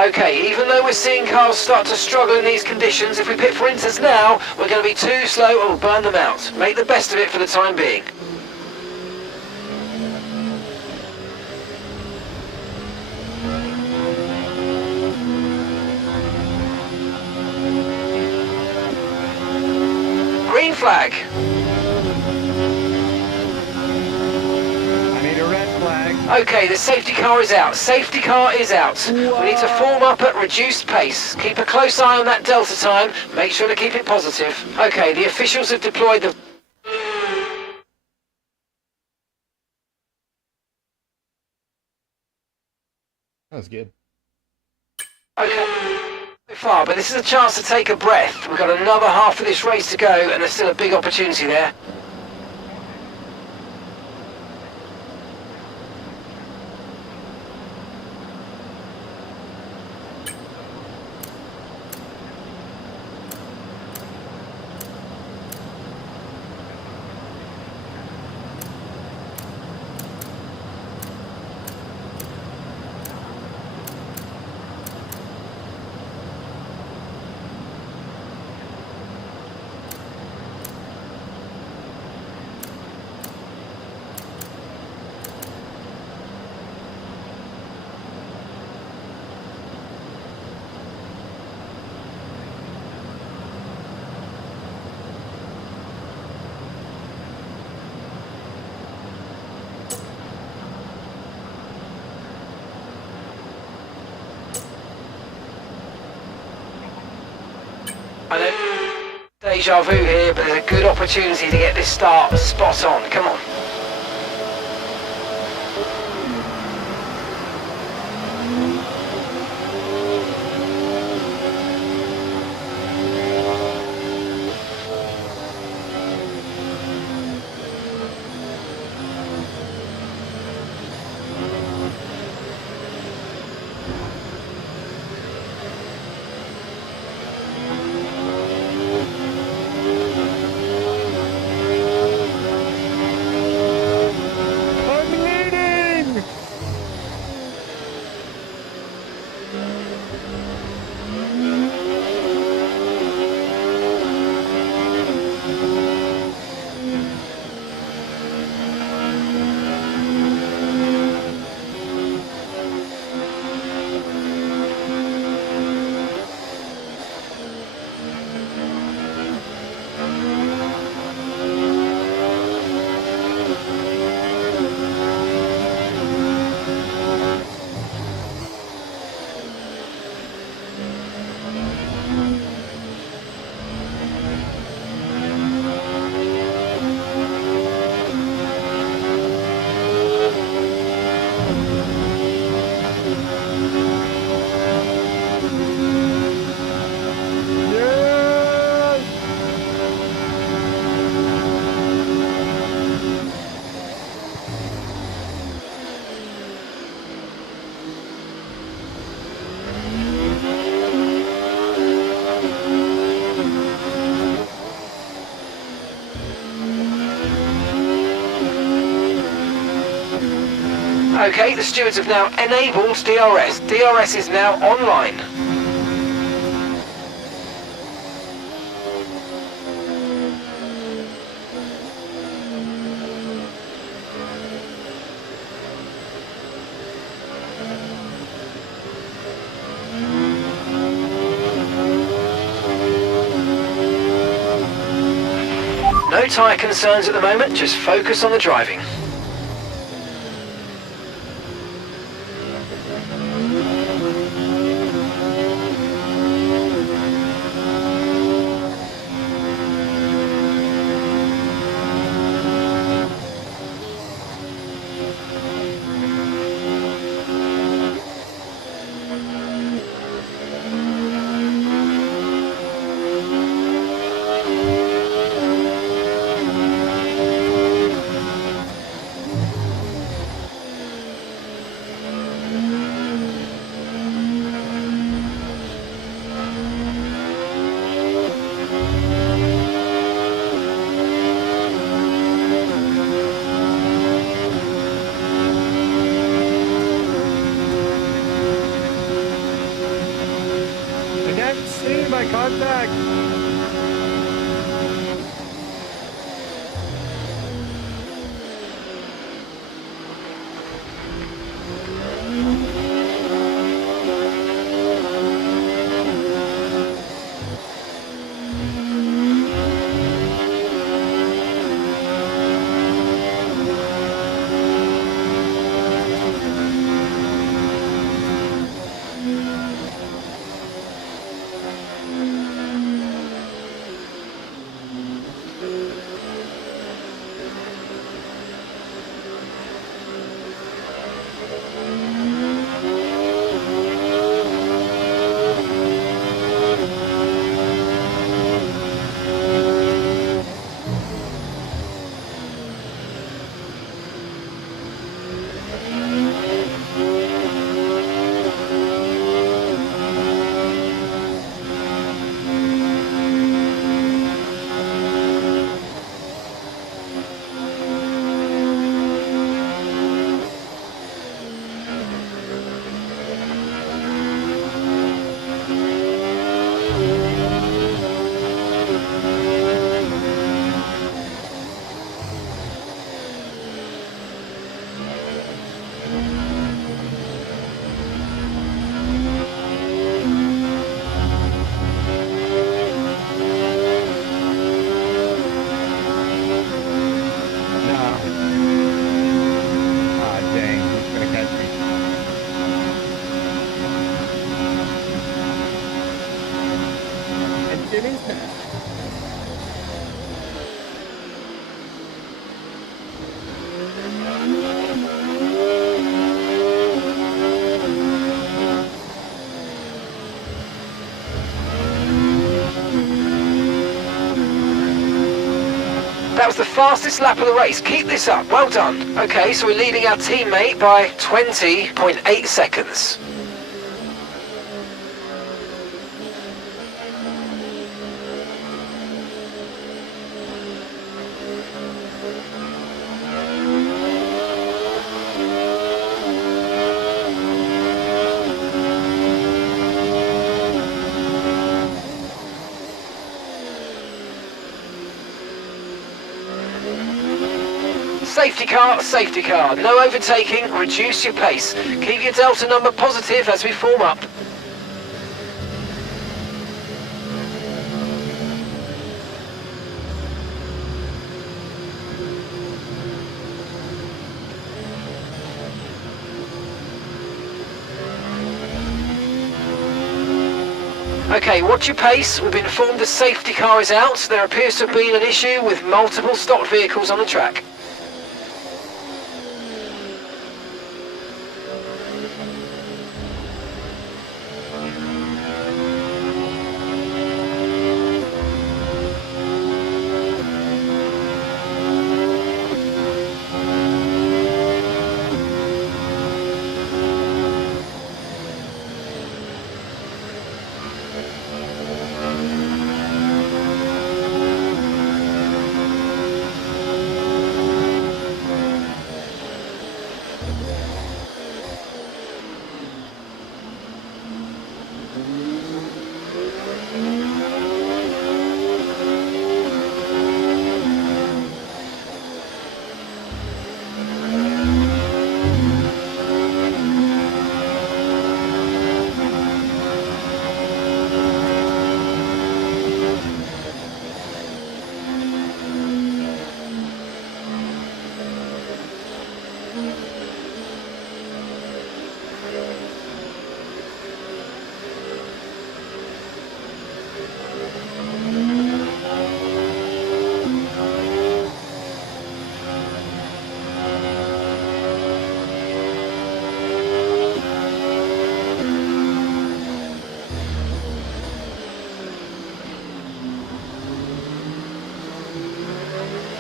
Okay, even though we're seeing cars start to struggle in these conditions, if we pit for inters now, we're going to be too slow and we'll burn them out. Make the best of it for the time being. Green flag. I need a red flag. Okay, the safety car is out. Safety car is out. Whoa. We need to form up at reduced pace. Keep a close eye on that delta time. Make sure to keep it positive. Okay, the officials have deployed the... That was good. Okay. So far, but this is a chance to take a breath. We've got another half of this race to go, and there's still a big opportunity there. I know deja vu here, but there's a good opportunity to get this start spot on. Come on. Okay, the stewards have now enabled DRS. DRS is now online. No tyre concerns at the moment, just focus on the driving. I can't see my contact. That was the fastest lap of the race. Keep this up. Well done. Okay, so we're leading our teammate by 20.8 seconds. Safety car. No overtaking, reduce your pace. Keep your delta number positive as we form up. Okay, watch your pace. We've been informed the safety car is out. There appears to have been an issue with multiple stock vehicles on the track.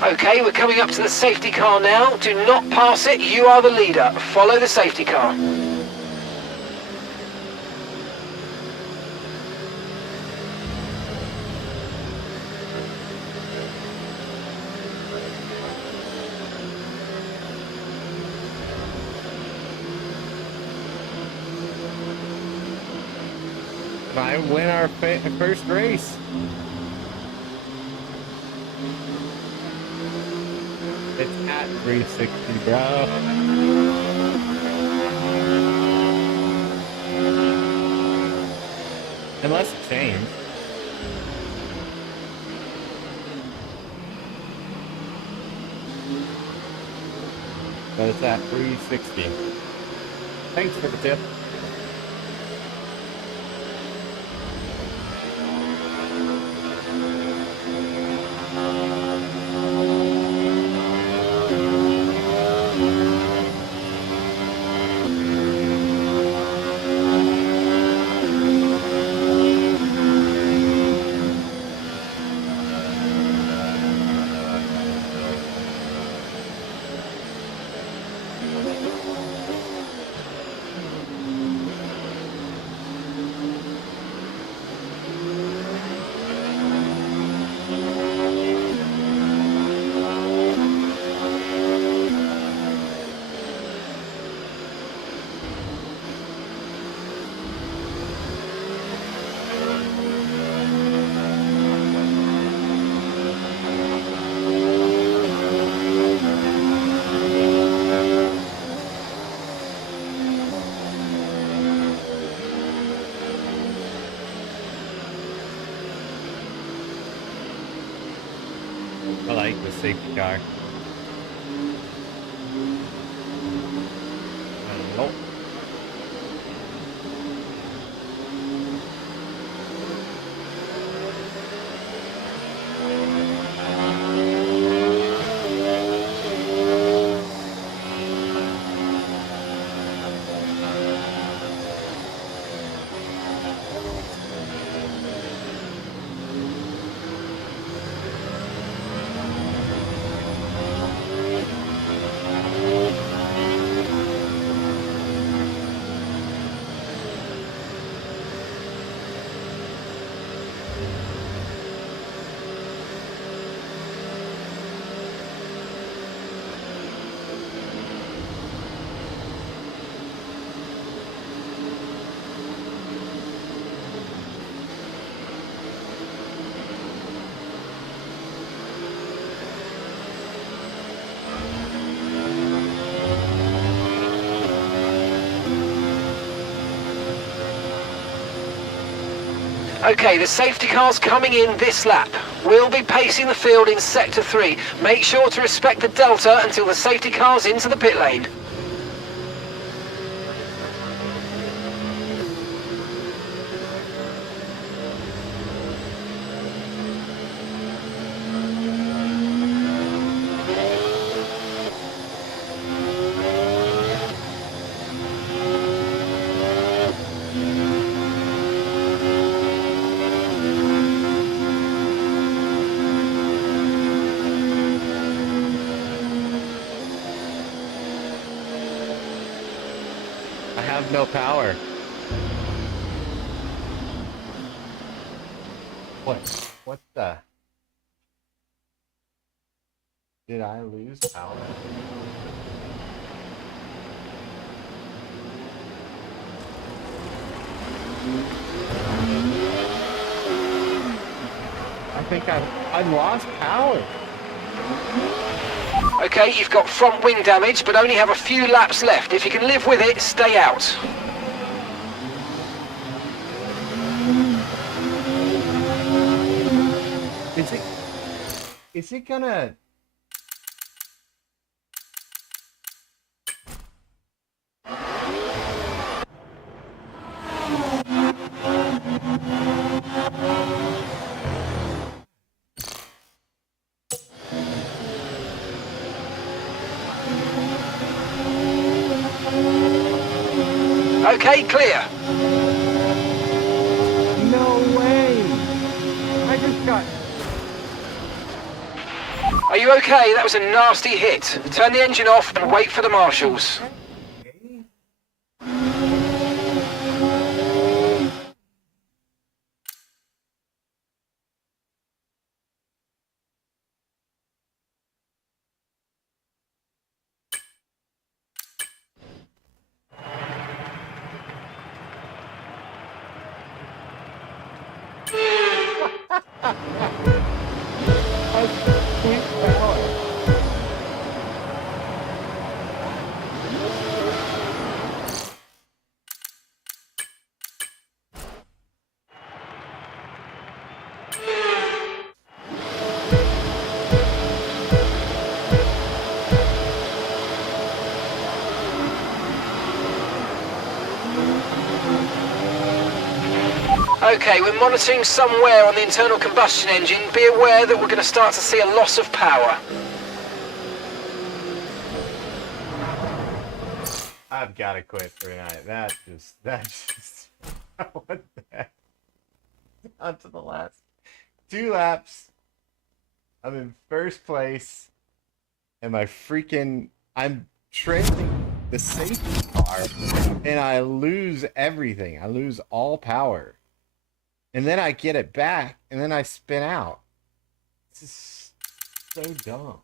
Okay, we're coming up to the safety car now. Do not pass it. You are the leader. Follow the safety car. I win our first race. It's at 360, bro. Unless it changed. But it's at 360. Thanks for the tip. I like the safety car. Nope. Okay, the safety car's coming in this lap. We'll be pacing the field in Sector 3. Make sure to respect the delta until the safety car's into the pit lane. I have no power. What the? Did I lose power? I think I lost power. Okay, you've got front wing damage, but only have a few laps left. If you can live with it, stay out. Is it gonna? Okay, clear. No way! I just got. Are you okay? That was a nasty hit. Turn the engine off and wait for the marshals. Sweet power. Okay, we're monitoring somewhere on the internal combustion engine. Be aware that we're going to start to see a loss of power. I've got to quit for tonight. That just what the heck? On to the last 2 laps. I'm in first place, and I'm trailing the safety car, and I lose everything. I lose all power, and then I get it back, and then I spin out. This is so dumb.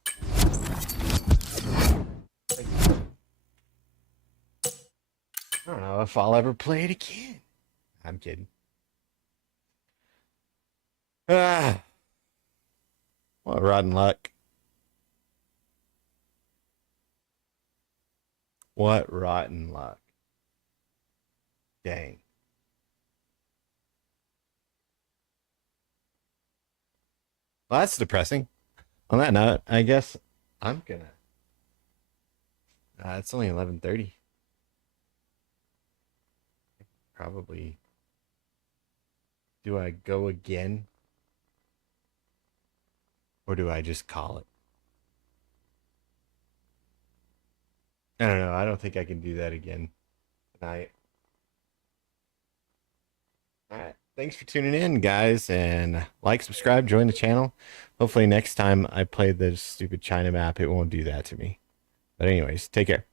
I don't know if I'll ever play it again. I'm kidding. What rotten luck. What rotten luck. Dang. Well, that's depressing. On that note, I guess I'm gonna. It's only 11:30. Probably. Do I go again? Or do I just call it? I don't know. I don't think I can do that again tonight. All right. Thanks for tuning in, guys. And like, subscribe, join the channel. Hopefully next time I play the stupid China map, it won't do that to me. But anyways, take care.